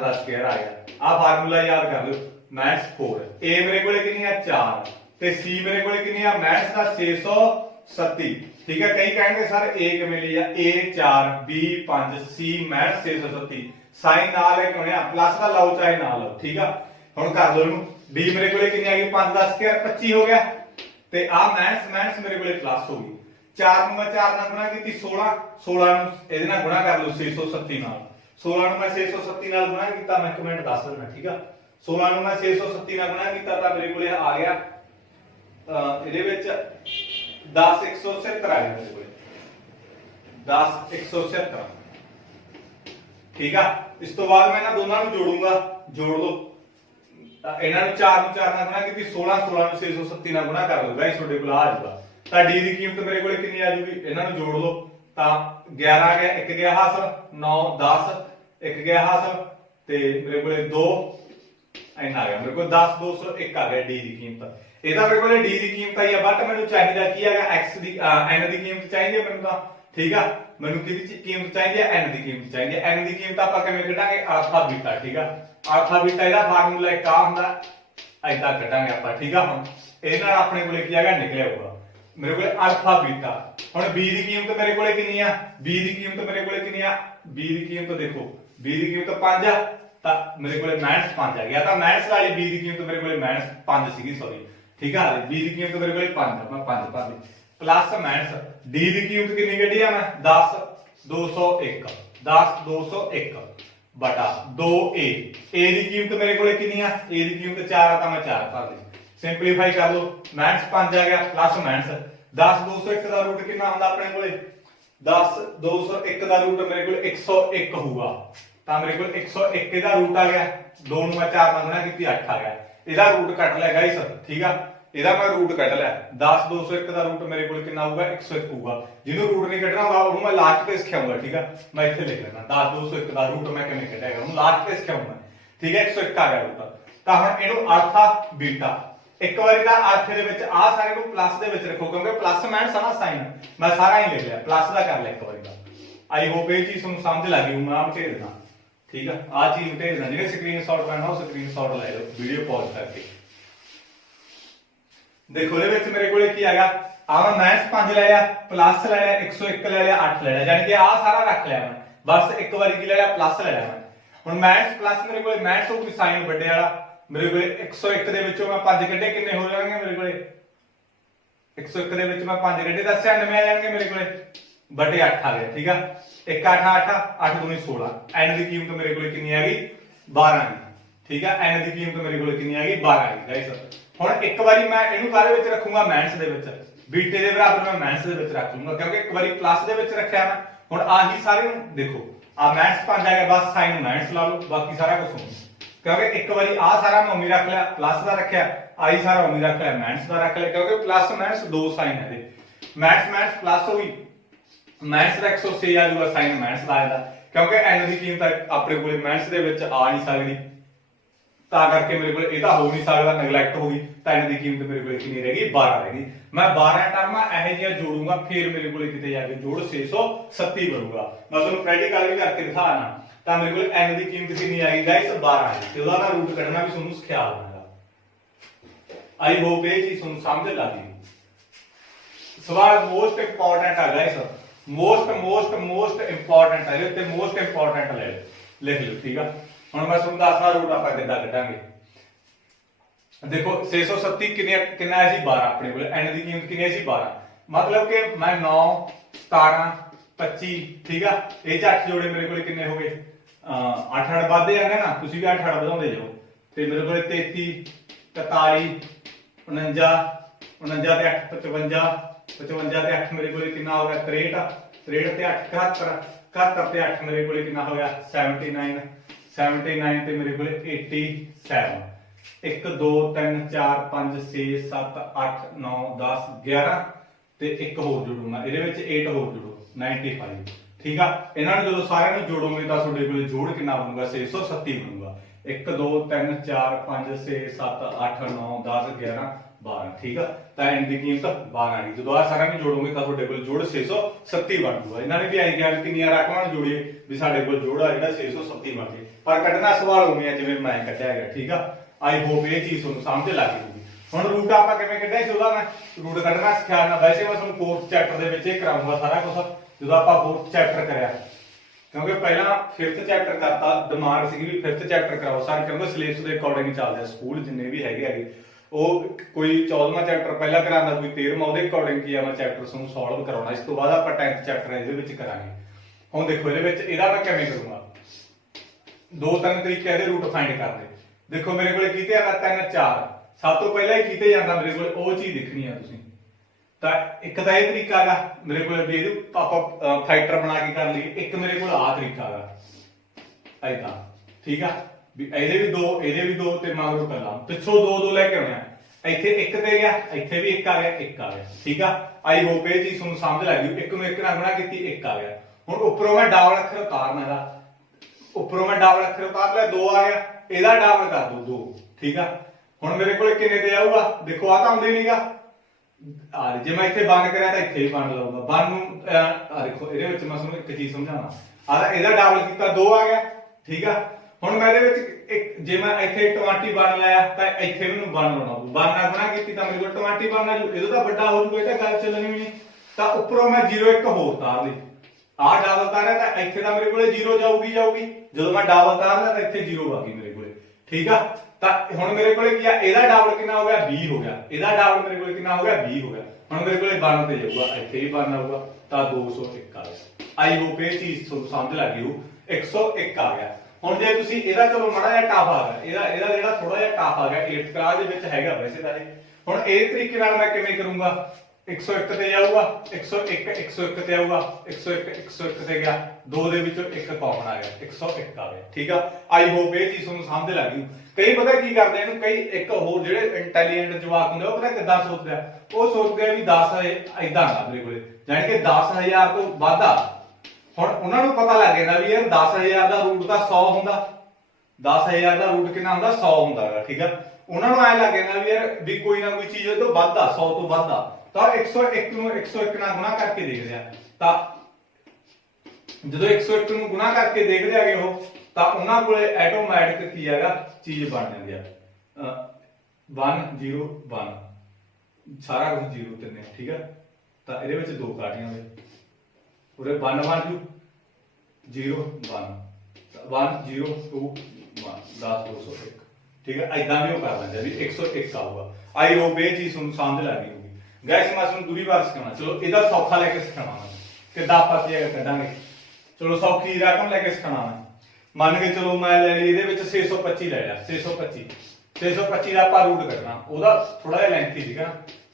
ਦਾ ਸਕੁਅਰ ਆ ਗਿਆ, ਆਹ ਫਾਰਮੂਲਾ ਯਾਦ ਕਰ ਲਿਓ -4। A ਮੇਰੇ ਕੋਲੇ ਕਿੰਨੀ ਆ 4 ਤੇ C ਮੇਰੇ ਕੋਲੇ ਕਿੰਨੀ ਆ ਦਾ 637, ਠੀਕ ਹੈ। ਕਈ ਕਹਿਣਗੇ ਸਰ A ਕਿਵੇਂ ਲਈ ਆ, A 4 B 5 C -637, ਸਾਈਨ ਨਾਲ ਲੈ ਕੇ ਆਉਣੇ ਆ, ਪਲੱਸ ਦਾ ਲਾਓ ਚਾਹੇ ਨਾ ਲਾਓ, ਠੀਕ ਆ। ਹੁਣ ਕਰ ਲਓ ਇਹਨੂੰ, B ਮੇਰੇ ਕੋਲੇ ਕਿੰਨੀ ਆ ਗਈ 5 ਦਾ ਸਕੁਅਰ 25 ਹੋ ਗਿਆ ਤੇ ਆ ਮਾਈਨਸ ਮੇਰੇ ਕੋਲੇ ਪਲੱਸ ਹੋ ਗਈ। 4 ਨੂੰ ਮੈਂ 4 ਨਾਲ ਗੁਣਾ ਕੀਤੀ 16 ਨੂੰ ਇਹਦੇ ਨਾਲ ਗੁਣਾ ਕਰ ਲਓ 637 ਨਾਲ। 16 ਨੂੰ ਮੈਂ 637 ਨਾਲ ਗੁਣਾ ਕੀਤਾ, ਮੈਂ ਕਮੈਂਟ ਦੱਸ ਦਿੰਦਾ, ਠੀਕ ਆ। 16 ਨੂੰ ਮੈਂ 637 ਨਾਲ ਗੁਣਾ ਕੀਤਾ ਤਾਂ ਮੇਰੇ ਕੋਲੇ ਆ ਗਿਆ ਇਹਦੇ ਵਿੱਚ 10170 ਆ ਗਿਆ ਮੇਰੇ ਕੋਲੇ 10170, ਠੀਕ ਆ। ਇਸ ਤੋਂ ਬਾਅਦ ਮੈਂ ਇਹਨਾਂ ਦੋਨਾਂ ਨੂੰ ਜੋੜੂੰਗਾ, ਜੋੜ ਲਓ ਇਹਨਾਂ ਨੂੰ 4 ਨੂੰ 4 ਨਾਲ ਗੁਣਾ ਕੀਤੀ 16 ਨੂੰ 637 ਨਾਲ ਗੁਣਾ ਕਰ ਲਓ ਗਾਇਸ, ਤੁਹਾਡੇ ਕੋਲ ਆ ਜਾਊਗਾ। ਤਾਂ D ਦੀ ਕੀਮਤ ਮੇਰੇ ਕੋਲੇ ਕਿੰਨੀ ਆ ਜੂਗੀ, ਇਹਨਾਂ ਨੂੰ ਜੋੜ ਲਓ ਤਾਂ 11 ਆ ਗਿਆ, 1 ਗਿਆ ਹਾਸਲ 9 10 1 ਗਿਆ ਹਾਸਲ ਤੇ ਮੇਰੇ ਕੋਲੇ 2 ਇੰਨਾ ਆ ਗਿਆ, ਮੇਰੇ ਕੋਲ 10 201 ਆ ਗਿਆ D ਦੀ ਕੀਮਤ। ਇਹਦਾ ਮੇਰੇ ਕੋਲੇ D ਦੀ ਕੀਮਤ ਆਈ ਆ, ਬਟ ਮੈਨੂੰ ਚਾਹੀਦਾ ਕੀ ਹੈਗਾ X ਦੀ N ਦੀ ਕੀਮਤ ਚਾਹੀਦੀ ਹੈ ਮੈਨੂੰ ਤਾਂ, ਠੀਕ ਆ। ਮੈਨੂੰ ਕਿਹਦੀ ਕੀਮਤ ਚਾਹੀਦੀ ਹੈ N ਦੀ ਕੀਮਤ ਚਾਹੀਦੀ ਹੈ। N ਦੀ ਕੀਮਤ ਆਪਾਂ ਕਿਵੇਂ ਕੱਢਾਂਗੇ ਆਲਫਾ ਬੀਟਾ, ਠੀਕ ਆ। ਆਲਫਾ ਬੀਟਾ ਇਹਦਾ ਫਾਰਮੂਲਾ ਇੱਕ ਆ ਹੁੰਦਾ, ਐਦਾਂ ਕੱਢਾਂਗੇ ਆਪਾਂ, ਠੀਕ ਆ। ਹੁਣ ਇਹ ਨਾਲ ਆਪਣੇ ਕੋਲੇ ਕੀ ਹੈਗਾ ਨਿਕਲਿਆ ਹੋਊਗਾ ਮੇਰੇ ਕੋਲੇ ਆਲਫਾ ਬੀਟਾ। ਹੁਣ B ਦੀ ਕੀਮਤ ਮੇਰੇ ਕੋਲੇ ਕਿੰਨੀ ਆ, B ਦੀ ਕੀਮਤ ਮੇਰੇ ਕੋਲੇ ਕਿੰਨੀ ਆ, B ਦੀ ਕੀਮਤ ਦੇਖੋ B ਦੀ ਕੀਮਤ 5 ਆ ਤਾਂ ਮੇਰੇ ਕੋਲੇ -5 ਆ ਗਿਆ। ਤਾਂ ਮਾਈਨਸ ਵਾਲੀ B ਦੀ ਕੀਮਤ ਮੇਰੇ ਕੋਲੇ -5 ਸੀਗੀ, ਸੌਰੀ, ਠੀਕ ਆ। B ਦੀ ਕੀਮਤ ਮੇਰੇ ਕੋਲੇ 5 ਮੈਂ 5 ਪਾ ਲਈ ਪਲੱਸ ਮਾਈਨਸ D ਦੀ ਕੀਮਤ ਕਿੰਨੀ ਕੱਢੀ ਆ ਮੈਂ 10 201 ਬਟਾ 2A। A ਦੀ ਕੀਮਤ ਮੇਰੇ ਕੋਲੇ ਕਿੰਨੀ ਆ, A ਦੀ ਕੀਮਤ 4 ਆ ਤਾਂ ਮੈਂ 4 ਪਾ ਲਈ। ਸਿੰਪਲੀਫਾਈ ਕਰ ਲਓ, -5 ਆ ਗਿਆ ਪਲੱਸ -10 201 ਦਾ ਰੂਟ ਕਿੰਨਾ ਹੁੰਦਾ ਆਪਣੇ ਕੋਲੇ 10 201 ਦਾ ਰੂਟ ਮੇਰੇ ਕੋਲ 101 ਹੋਊਗਾ, ਤਾਂ ਮੇਰੇ ਕੋਲ 101 ਦਾ ਰੂਟ ਆ ਗਿਆ। 2 ਨੂੰ ਮੈਂ 4 ਨਾਲ ਗੁਣਾ ਕੀਤੀ 8 ਆ ਗਿਆ। ਇਹਦਾ ਰੂਟ ਕੱਢ ਲਿਆ ਗਾਇਸ, ਠੀਕ ਆ। ਇਹਦਾ ਮੈਂ ਰੂਟ ਕੱਢ ਲਿਆ 10 201 ਦਾ ਰੂਟ ਮੇਰੇ ਕੋਲ ਕਿੰਨਾ ਹੋਊਗਾ 101 ਹੋਊਗਾ। ਜਿਹਨੂੰ ਰੂਟ ਨਹੀਂ ਕੱਢਣਾ ਹੋਗਾ ਉਹਨੂੰ ਮੈਂ ਲਾਸਟ ਤੇ ਸਿਖਾਉਂਗਾ, ਠੀਕ ਆ। ਮੈਂ ਇੱਥੇ ਲਿਖ ਲੈਣਾ 10 201 ਦਾ ਰੂਟ ਮੈਂ ਕਿਵੇਂ ਕੱਢਿਆ ਉਹਨੂੰ ਲਾਸਟ ਤੇ ਸਿਖਾਉਂਗਾ, ਠੀਕ ਹੈ। 101 ਆ ਗਿਆ ਰੂਟ। ਤਾਂ ਹੁਣ ਇਹਨੂੰ ਆਲਫਾ ਬੀਟਾ ਇੱਕ ਵਾਰੀ ਦਾ ਅਰਥ ਦੇ ਵਿੱਚ ਆ ਸਾਰੇ ਨੂੰ ਪਲੱਸ ਦੇ ਵਿੱਚ ਰੱਖੋ, ਕਿਉਂਕਿ ਪਲੱਸ ਮਾਈਨਸ ਆ ਨਾ ਸਾਈਨ, ਮੈਂ ਸਾਰਾ ਹੀ ਲਿਖ ਲਿਆ ਪਲੱਸ ਦਾ ਕਰ ਲਿਆ ਇੱਕ ਵਾਰੀ ਦਾ। ਆਈ ਹੋਪ ਇਹ ਚੀਜ਼ ਤੁਹਾਨੂੰ ਸਮਝ ਲੱਗ ਗਈ। ਮੈਂ ਆਪ ਭੇਜ ਦੇਣਾ, ਠੀਕ ਆ। ਆ ਚੀਜ਼ ਭੇਜ ਦੇਣਾ, ਜਿਹੜੇ ਸਕਰੀਨਸ਼ਾਟ ਲੈਣਾ ਉਹ ਸਕਰੀਨਸ਼ਾਟ ਲੈ ਲਓ ਵੀਡੀਓ ਪੌਜ਼ ਕਰਕੇ। ਦੇਖੋ ਇਹਦੇ ਵਿੱਚ ਮੇਰੇ ਕੋਲੇ ਕੀ ਹੈਗਾ, ਆ ਮੈਂ -5 ਲੈ ਲਿਆ ਪਲੱਸ ਲੈ ਲਿਆ 101 ਲੈ ਲਿਆ 8 ਲੈ ਲਿਆ, ਯਾਨੀ ਕਿ ਆ ਸਾਰਾ ਰੱਖ ਲਿਆ ਮੈਂ, ਬਸ ਇੱਕ ਵਾਰੀ ਕੀ ਲੈ ਲਿਆ ਪਲੱਸ ਲੈ ਲਿਆ ਮੈਂ। ਹੁਣ ਮਾਈਨਸ ਪਲੱਸ ਮੇਰੇ ਕੋਲੇ ਮਾਈਨਸ ਹੋ ਗਈ ਸਾਈਨ ਵੱਡੇ ਵਾਲਾ, ਮੇਰੇ ਕੋਲੇ 101 ਦੇ ਵਿੱਚੋਂ ਮੈਂ 5 ਕੱਢੇ ਕਿੰਨੇ ਹੋ ਜਾਣਗੇ ਮੇਰੇ ਕੋਲੇ 101 ਦੇ ਵਿੱਚ ਮੈਂ 5 ਕੱਢੇ ਤਾਂ 96 ਆ ਜਾਣਗੇ ਮੇਰੇ ਕੋਲੇ ਬਟੇ 8 ਆ ਗਿਆ, ਠੀਕ ਆ। 1 8 8 8 ਦੂਣੀ 16। n ਦੀ ਕੀਮਤ ਮੇਰੇ ਕੋਲੇ ਕਿੰਨੀ ਆ ਗਈ 12 ਦੀ, ਠੀਕ ਆ। n ਦੀ ਕੀਮਤ ਮੇਰੇ ਕੋਲੇ ਕਿੰਨੀ ਆ ਗਈ 12 ਦੀ ਗਾਇਸ। ਹੁਣ ਇੱਕ ਵਾਰੀ ਮੈਂ ਇਹਨੂੰ ਕਾਹਦੇ ਵਿੱਚ ਰੱਖੂੰਗਾ ਮਾਈਨਸ ਦੇ ਵਿੱਚ, ਬੀਟੇ ਦੇ ਬਰਾਬਰ ਮੈਂ ਮਾਈਨਸ ਦੇ ਵਿੱਚ ਰੱਖ ਲੂੰਗਾ, ਕਿਉਂਕਿ ਇੱਕ ਵਾਰੀ ਪਲੱਸ ਦੇ ਵਿੱਚ ਰੱਖਿਆ ਮੈਂ। ਹੁਣ ਆਹੀ ਸਾਰੇ ਨੂੰ ਦੇਖੋ ਆ ਮਾਈਨਸ 5 ਆ ਗਿਆ, ਬਸ ਸਾਈਨ ਮਾਈਨਸ ਲਾ ਲਓ, ਬਾਕੀ ਸਾਰਾ ਕੁਝ ਹੋਊ, ਕਿਉਂਕਿ ਇੱਕ ਵਾਰੀ ਆ ਸਾਰਾ ਮੈਂ ਉਮੀ ਰੱਖ ਲਿਆ ਪਲੱਸ ਦਾ ਰੱਖਿਆ, ਆਹੀ ਸਾਰਾ ਉਮੀ ਰੱਖ ਲਿਆ ਮਾਈਨਸ ਦਾ ਰੱਖ ਲਿਆ, ਕਿਉਂਕਿ ਪਲੱਸ ਮਾਈਨਸ ਦੋ ਸਾਈਨ ਹੈ ਇਹਦੇ। ਮਾਈਨਸ ਪਲੱਸ ਹੋਈ, ਮਾਈਨਸ ਦਾ 180 ਆ ਜਾਊਗਾ, ਸਾਈਨ ਮਾਈਨਸ ਦਾ ਆਏਗਾ, ਕਿਉਂਕਿ n ਦੀ ਕੀਮਤ ਆਪਣੇ ਕੋਲੇ ਮਾਈਨਸ ਦੇ ਵਿੱਚ ਆ ਨਹੀਂ ਸਕਦੀ। ਤਾਂ ਕਰਕੇ ਮੇਰੇ ਕੋਲ ਇਹ ਤਾਂ ਹੋ ਨਹੀਂ ਸਕਦਾ, ਨੈਗਲੈਕਟ ਹੋ ਗਈ। ਤਾਂ n ਦੀ ਕੀਮਤ ਮੇਰੇ ਕੋਲ ਕਿੰਨੀ ਰਹਿ ਗਈ 12 ਰਹਿ ਗਈ। ਮੈਂ 12 ਟਰਮਾਂ ਇਹੋ ਜਿਹੀਆਂ ਜੋੜੂੰਗਾ, ਫਿਰ ਮੇਰੇ ਕੋਲ ਕਿਤੇ ਜਾ ਕੇ ਜੋੜ 637 ਬਣੂਗਾ। ਮੈਂ ਤੁਹਾਨੂੰ ਪ੍ਰੈਕਟੀਕਲ ਵੀ ਕਰਕੇ ਦਿਖਾਣਾ। ਤਾਂ ਮੇਰੇ ਕੋਲ n ਦੀ ਕੀਮਤ ਕਿੰਨੀ ਆਏਗੀ ਗਾਇਸ 12 ਆਏਗੀ, ਤੇ ਉਹਦਾ ਮੈਂ ਰੂਟ ਕੱਢਣਾ ਵੀ ਤੁਹਾਨੂੰ ਸਿਖਾ ਦਵਾਂਗਾ। ਆਈ ਹੋਪ ਇਹ ਚੀਜ਼ ਤੁਹਾਨੂੰ ਸਮਝ ਲੱਗ ਗਈ। ਸਵਾਲ ਮੋਸਟ ਇੰਪੋਰਟੈਂਟ ਆ ਗਾਇਸ, ਮੋਸਟ ਇੰਪੋਰਟੈਂਟ ਹੈ, ਤੇ ਮੋਸਟ ਇੰਪੋਰਟੈਂਟ ਲਿਖ ਲਿਓ, ਠੀਕ ਆ। ਹੁਣ ਮੈਂ ਤੁਹਾਨੂੰ ਦੱਸਦਾ ਰੂਟ ਆਪਾਂ ਕਿੱਦਾਂ ਕੱਢਾਂਗੇ। ਦੇਖੋ 637 ਕਿੰਨਾ ਆਇਆ ਸੀ 12 ਆਪਣੇ ਕੋਲ, n ਦੀ ਕੀਮਤ ਕਿੰਨੀ ਆਈ ਸੀ 12, ਮਤਲਬ ਕਿ ਮੈਂ 9 17 25, ਠੀਕ ਆ। ਇਹ ਚ 8 ਜੋੜੇ ਮੇਰੇ ਕੋਲ ਕਿੰਨੇ ਹੋ ਗਏ 8 8 ਵੱਧਦੇ ਜਾਂਦੇ ਨਾ, ਤੁਸੀਂ ਵੀ 8 8 ਵਧਾਉਂਦੇ ਜਾਓ। ਤੇ ਮੇਰੇ ਕੋਲ 33 43 49 49 ਤੇ 8 55 55 ਤੇ 8 ਮੇਰੇ ਕੋਲ ਕਿੰਨਾ ਹੋ ਗਿਆ 63 63 ਤੇ 8 71 71 ਤੇ 8 ਮੇਰੇ ਕੋਲ ਕਿੰਨਾ ਹੋ ਗਿਆ 79 79 ਤੇ ਮੇਰੇ ਕੋਲ 87। 1 2 3 4 5 6 7 8 9 10 11 ਤੇ ਇੱਕ ਹੋਰ ਜੋੜੂਗਾ, ਇਹਦੇ ਵਿੱਚ 8 ਹੋਰ ਜੋੜੋ 95, ਠੀਕ ਆ। ਇਹਨਾਂ ਨੂੰ ਜਦੋਂ ਸਾਰਿਆਂ ਨੂੰ ਜੋੜੋਗੇ ਤਾਂ ਤੁਹਾਡੇ ਕੋਲ ਜੋੜ ਕਿੰਨਾ ਬਣੂਗਾ 637 ਬਣੂਗਾ। 1 2 3 4 5 6 7 8 9 10 11 12, ਠੀਕ ਆ। ਤਾਂ n ਦੀ ਕੀਮਤ 12 ਆਣੀ। ਜਦੋਂ ਆ ਸਾਰਿਆਂ ਨੂੰ ਜੋੜੋਗੇ ਤਾਂ ਤੁਹਾਡੇ ਕੋਲ ਜੋੜ 637 ਬਣ ਜੂਗਾ। ਇਹਨਾਂ ਨੇ ਵੀ ਆਈ ਕਿਹਾ ਵੀ ਕਿੰਨੀਆਂ ਰਕਮਾਂ ਨੂੰ ਜੋੜੀਏ ਵੀ ਸਾਡੇ ਕੋਲ ਜੋੜ ਆ ਜਿਹੜਾ 637 ਬਣ ਜੇ, ਪਰ ਕੱਢਣਾ ਸਵਾਲ ਹੋ ਗਿਆ ਜਿਵੇਂ ਮੈਂ ਕੱਢਿਆ ਹੈਗਾ, ਠੀਕ ਆ। ਆਈ ਹੋਪ ਇਹ ਚੀਜ਼ ਤੁਹਾਨੂੰ ਸਮਝ ਲੱਗ ਗਈ। ਹੁਣ ਰੂਟ ਆਪਾਂ ਕਿਵੇਂ ਕੱਢਿਆ ਸੀ ਉਹਦਾ ਮੈਂ ਰੂਟ ਕੱਢਣਾ ਸਿਖਾਇਆ ਨਾ। ਵੈਸੇ ਮੈਂ ਤੁਹਾਨੂੰ 4th ਚੈਪਟਰ ਦੇ ਵਿੱਚ ਇਹ ਕਰਾਉਂਗਾ ਸਾਰਾ ਕੁਝ, ਜਦੋਂ ਆਪਾਂ 4th ਚੈਪਟਰ ਕਰਿਆ, ਕਿਉਂਕਿ ਪਹਿਲਾਂ 5th ਚੈਪਟਰ ਕਰਤਾ, ਡਿਮਾਂਡ ਸੀਗੀ ਵੀ 5th ਚੈਪਟਰ ਕਰਾਓ ਸਾਰੇ, ਕਿਉਂਕਿ ਸਿਲੇਬਸ ਦੇ ਅਕੋਰਡਿੰਗ ਚੱਲਦੇ ਆ ਸਕੂਲ ਜਿੰਨੇ ਵੀ ਹੈਗੇ ਉਹ ਕੋਈ 14ਵਾਂ ਚੈਪਟਰ ਪਹਿਲਾਂ ਕਰਾਉਂਦਾ, ਕੋਈ 13ਵਾਂ, ਉਹਦੇ ਅਕੋਰਡਿੰਗ ਕੀ ਆ ਮੈਂ ਚੈਪਟਰਸ ਨੂੰ ਸੋਲਵ ਕਰਾਉਣਾ। ਇਸ ਤੋਂ ਬਾਅਦ ਆਪਾਂ 10th ਚੈਪਟਰ ਇਹਦੇ ਵਿੱਚ ਕਰਾਂਗੇ। ਹੁਣ ਦੇਖੋ ਇਹਦੇ ਵਿੱਚ ਇਹਦਾ ਮੈਂ ਕਿਵੇਂ ਕਰੂੰਗਾ, 2-3 ਤਰੀਕੇ ਇਹਦੇ ਰੂਟ ਫਾਈਂਡ ਕਰਦੇ। ਦੇਖੋ ਮੇਰੇ ਕੋਲੇ ਕੀਤੇ ਆਂਦਾ 3 4, ਸਭ ਤੋਂ ਪਹਿਲਾਂ ਹੀ ਕੀਤੇ ਜਾਂਦਾ ਮੇਰੇ ਕੋਲ ਉਹ ਚੀਜ਼ ਦਿਖਣੀ ਆ ਤੁਸੀਂ। ਤਾਂ ਇੱਕ ਤਾਂ ਇਹ ਤਰੀਕਾ ਹੈਗਾ ਮੇਰੇ ਕੋਲ ਵੀ ਇਹਦੇ ਆਪਾਂ ਫੈਕਟਰ ਬਣਾ ਕੇ ਕਰ ਲਈਏ। ਇੱਕ ਮੇਰੇ ਕੋਲ ਆਹ ਤਰੀਕਾ ਹੈਗਾ ਐਦਾਂ, ਠੀਕ ਆ, ਵੀ ਇਹਦੇ ਵੀ 2 ਇਹਦੇ ਵੀ 2 ਤੇ ਮਗਰੋਂ ਕੱਲਾ ਪਿੱਛੋਂ 2 ਲੈ ਕੇ ਆਉਣਾ। ਇੱਥੇ 1 ਤੇ ਗਿਆ, ਇੱਥੇ ਵੀ 1 ਆ ਗਿਆ, 1 ਆ ਗਿਆ, ਠੀਕ ਆ। ਆਈ ਹੋਪ ਇਹ ਚੀਜ਼ ਤੁਹਾਨੂੰ ਸਮਝ ਲੱਗ ਗਈ। 1 ਨੂੰ 1 ਨਾਲ ਗੁਣਾ ਕੀਤੀ 1 ਆ ਗਿਆ। ਹੁਣ ਉੱਪਰੋਂ ਮੈਂ ਡਬਲ ਅੱਖਰ ਉਤਾਰਨਾ ਹੈਗਾ, ਉੱਪਰੋਂ ਮੈਂ ਡਬਲ ਅੱਖਰ ਉਤਾਰ ਲਿਆ 2 ਆ ਗਿਆ, ਇਹਦਾ ਡਬਲ ਕਰ ਦੋ 2, ਠੀਕ ਆ। ਹੁਣ ਮੇਰੇ ਕੋਲ ਕਿੰਨੇ ਤੇ ਆਊਗਾ, ਦੇਖੋ ਆ ਤਾਂ ਆਉਂਦਾ ਹੀ ਨਹੀਂਗਾ। ਆ ਜੇ ਮੈਂ ਇੱਥੇ ਬੰਦ ਕਰਿਆ ਤਾਂ ਇੱਥੇ ਵੀ ਬੰਦ ਲਾਊਗਾ। ਬੰਦ ਨੂੰ ਆ ਦੇਖੋ ਇਹਦੇ ਵਿੱਚ ਮੈਂ ਤੁਹਾਨੂੰ ਇੱਕ ਚੀਜ਼ ਸਮਝਾਵਾਂ। ਆ ਇਹਦਾ ਡਬਲ ਕੀਤਾ 2 ਆ ਗਿਆ, ਠੀਕ ਆ। ਹੁਣ ਮੈਂ ਇਹਦੇ ਵਿੱਚ ਇੱਕ ਜੇ ਮੈਂ ਇੱਥੇ 20 ਬਣ ਲਾਇਆ ਤਾਂ ਇੱਥੇ ਮੈਨੂੰ 1 ਲਾਉਣਾ ਪਊ। 1 ਨਾਲ ਗੁਣਾ ਕੀਤੀ ਤਾਂ ਮੇਰੇ ਕੋਲ 20 ਬਣਨਾ ਜੂ, ਇਹਦਾ ਤਾਂ ਵੱਡਾ ਹੋ ਜੂਗਾ, ਇਹ ਤਾਂ ਗੱਲ ਚੱਲਣੀ ਨਹੀਂ। ਤਾਂ ਉੱਪਰੋਂ ਮੈਂ 0 1 ਹੋਰ ਉਤਾਰ ਲਈ, ਆਹ ਡਬਲ ਉਤਾਰਿਆ ਤਾਂ ਇੱਥੇ ਤਾਂ ਮੇਰੇ ਕੋਲੇ 0 ਜਾਊਗੀ। ਜਦੋਂ ਮੈਂ ਡਬਲ ਉਤਾਰਨਾ ਤਾਂ ਇੱਥੇ 0 ਆ ਗਈ ਮੇਰੇ ਕੋਲੇ, ਠੀਕ ਆ। ਤਾਂ ਹੁਣ ਮੇਰੇ ਕੋਲੇ ਕੀ ਆ, ਇਹਦਾ ਡਬਲ ਕਿੰਨਾ ਹੋ ਗਿਆ 20 ਹੋ ਗਿਆ, ਇਹਦਾ ਡਬਲ ਮੇਰੇ ਕੋਲੇ ਕਿੰਨਾ ਹੋ ਗਿਆ 20 ਹੋ ਗਿਆ। ਹੁਣ ਮੇਰੇ ਕੋਲੇ 1 ਤੇ ਜਾਊਗਾ, ਇੱਥੇ ਵੀ 1 ਆਊਗਾ, ਤਾਂ 201 ਆ ਗਿਆ। ਆਈ ਹੋਪ ਇਹ ਚੀਜ਼ ਤੁਹਾਨੂੰ ਸਮਝ ਲੱਗ ਗਈ ਹੋ। 101 ਆ ਗਿਆ। ਹੁਣ ਜੇ ਤੁਸੀਂ ਇਹਦਾ ਚਲੋ ਮਾੜਾ ਜਿਹਾ ਟਫ ਆ ਗਿਆ, ਇਹਦਾ ਜਿਹੜਾ ਥੋੜਾ ਜਿਹਾ ਟਫ ਆ ਗਿਆ 8th ਕਲਾਸ ਦੇ ਵਿੱਚ ਹੈਗਾ ਵੈਸੇ ਤਾਂ ਇਹ। ਹੁਣ ਇਹ ਤਰੀਕੇ ਨਾਲ ਮੈਂ ਕਿਵੇਂ ਕਰੂੰਗਾ, 101 ਤੇ ਜਾਊਗਾ, 101 ਤੇ ਆਊਗਾ, 101 ਤੇ ਗਿਆ, 2 ਦੇ ਵਿੱਚੋਂ 1 ਕਾਮਨ ਆ ਗਿਆ, 101 ਆ ਗਿਆ, ਠੀਕ ਆ। ਆਈ ਹੋਪ ਇਹ ਚੀਜ਼ ਤੁਹਾਨੂੰ ਸਮਝ ਲੱਗ ਗਈ। ਕਈ ਪਤਾ ਕੀ ਕਰਦੇ ਇਹਨੂੰ, ਕਈ ਇੱਕ ਹੋਰ ਜਿਹੜੇ ਇੰਟੈਲੀਜੈਂਟ ਜਵਾਕ ਹੁੰਦੇ ਉਹ ਪਤਾ ਕਿੱਦਾਂ ਸੋਚਦੇ ਆ, ਉਹ ਸੋਚਦੇ ਆ ਵੀ 10 ਇਦਾਂ ਆ ਮੇਰੇ ਕੋਲੇ, ਜਾਣੀ ਕਿ 10,000 ਤੋਂ ਵੱਧ ਆ। ਹੁਣ ਉਹਨਾਂ ਨੂੰ ਪਤਾ ਲੱਗ ਜਾਂਦਾ ਵੀ ਯਾਰ 10,000 ਦਾ ਰੂਟ ਤਾਂ 100 ਹੁੰਦਾ, 10,000 ਦਾ ਰੂਟ ਕਿੰਨਾ ਹੁੰਦਾ 100 ਹੁੰਦਾ ਹੈਗਾ, ਠੀਕ ਆ। ਉਹਨਾਂ ਨੂੰ ਐ ਲੱਗ ਜਾਂਦਾ ਵੀ ਯਾਰ ਵੀ ਕੋਈ ਨਾ ਕੋਈ ਚੀਜ਼ ਉਹ ਤੋਂ ਵੱਧ ਆ, 100 ਤੋਂ ਵੱਧ ਆ। ਤਾਂ 101 ਨੂੰ 101 ਨਾਲ ਗੁਣਾ ਕਰਕੇ ਦੇਖਦੇ ਆ। ਤਾਂ ਜਦੋਂ 101 ਨੂੰ ਗੁਣਾ ਕਰਕੇ ਦੇਖਦੇ ਆਗੇ ਉਹ, ਤਾਂ ਉਹਨਾਂ ਕੋਲੇ ਆਟੋਮੈਟਿਕ ਕੀ ਹੈਗਾ ਚੀਜ਼ ਬਣ ਜਾਂਦੀ ਆ 1 0 1, ਸਾਰਾ ਕੁਝ 0 ਤੇ ਨੇ, ਠੀਕ ਆ। ਤਾਂ ਇਹਦੇ ਵਿੱਚ 2 ਕਾਟੀਆਂ ਹੋਏ, ਉਰੇ 1 ਬਣ ਜੂ 0 1 1 0 2 1 10 201, ਠੀਕ ਹੈ। ਇਦਾਂ ਵੀ ਉਹ ਕਰ ਲੈਂਦੇ ਆ ਵੀ 101 ਆਊਗਾ। ਆਈ ਹੋਪ ਇਹ ਚੀਜ਼ ਤੁਹਾਨੂੰ ਸਮਝ ਲੱਗ ਗਈ ਹੋਊਗੀ ਗਾਇਸ। ਮੈਂ ਤੁਹਾਨੂੰ ਦੂਰੀ ਵਾਰ ਸਿਖਾਉਣਾ, ਚਲੋ ਇਹਦਾ ਸੌਖਾ ਲੈ ਕੇ ਸਿਖਾਉਣਾ ਮੈਂ ਕਿੱਦਾਂ ਆਪਾਂ ਕੀ ਕੱਢਾਂਗੇ। ਚਲੋ ਸੌਖੀ ਰਕਮ ਲੈ ਕੇ ਸਿਖਾਉਣਾ ਮੈਂ। ਮੰਨ ਕੇ ਚਲੋ ਮੈਂ ਲੈ ਲਈ ਇਹਦੇ ਵਿੱਚ 625 ਲੈ ਲਿਆ, 625 ਦਾ ਆਪਾਂ ਰੂਟ ਕੱਢਣਾ, ਉਹਦਾ ਥੋੜਾ ਜਿਹਾ ਲੈਂਥੀ ਸੀਗਾ।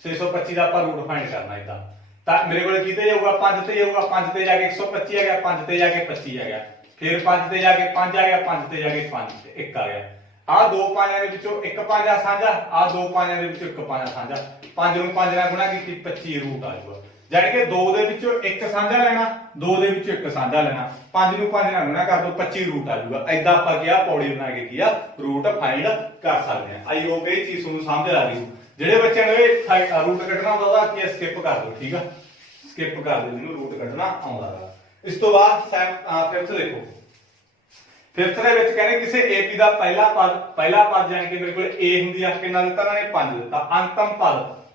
625 ਦਾ ਆਪਾਂ ਰੂਟ ਫਾਈਂਡ ਕਰਨਾ ਇਦਾਂ। ਤਾਂ ਮੇਰੇ ਕੋਲ ਕਿਤੇ ਜਾਊਗਾ 5 ਤੇ ਜਾਊਗਾ, 5 ਤੇ ਜਾ ਕੇ 125 ਆ ਗਿਆ, 5 ਤੇ ਜਾ ਕੇ 25 ਆ ਗਿਆ, ਫਿਰ 5 ਤੇ ਜਾ ਕੇ 5 ਆ ਗਿਆ, 5 ਤੇ ਜਾ ਕੇ 5 ਤੇ 1 ਆ ਗਿਆ। ਆਹ 2 5 ਦੇ ਵਿੱਚੋਂ 1 5 ਸਾਂਝਾ, ਆਹ 2 5 ਦੇ ਵਿੱਚੋਂ 1 5 ਸਾਂਝਾ, 5 ਨੂੰ 5 ਨਾਲ ਗੁਣਾ ਕੀਤੀ 25 ਰੂਟ ਆ ਜਾਊਗਾ। ਜਾਨੀ ਕਿ 2 ਦੇ ਵਿੱਚੋਂ 1 ਸਾਂਝਾ ਲੈਣਾ, 2 ਦੇ ਵਿੱਚੋਂ 1 ਸਾਂਝਾ ਲੈਣਾ, 5 ਨੂੰ 5 ਨਾਲ ਗੁਣਾ ਕਰ ਦੋ 25 ਰੂਟ ਆ ਜਾਊਗਾ। ਐਦਾਂ ਆਪਾਂ ਕਿਹਾ ਪੌੜੀ ਬਣਾ ਕੇ ਕੀ ਆ ਰੂਟ ਫਾਈਂਡ ਕਰ ਸਕਦੇ ਆ। आई होप ਇਹ ਚੀਜ਼ ਤੁਹਾਨੂੰ समझ आ गई। ਜਿਹੜੇ ਬੱਚਿਆਂ ਨੂੰ ਇਹ ਰੂਟ ਕੱਢਣਾ ਆਉਂਦਾ ਉਹਦਾ ਕੀ ਸਕਿਪ ਕਰ ਦਿਓ, ਠੀਕ ਆ, ਸਕਿਪ ਕਰ ਦਿਓ ਜਿਹਨੂੰ ਰੂਟ ਕੱਢਣਾ ਆਉਂਦਾ ਹੈ। ਇਸ ਤੋਂ ਬਾਅਦ ਫਿਫਥ ਦੇਖੋ, ਫਿਫਥ ਦੇ ਵਿੱਚ ਕਹਿੰਦੇ ਕਿਸੇ ਏਪੀ ਦਾ ਪਹਿਲਾ ਪਦ ਜਾਨੀ ਕਿ ਮੇਰੇ ਕੋਲ a ਹੁੰਦੀ ਆ, ਕਿੰਨਾ ਦਿੱਤਾ ਉਹਨਾਂ ਨੇ 5 ਦਿੱਤਾ।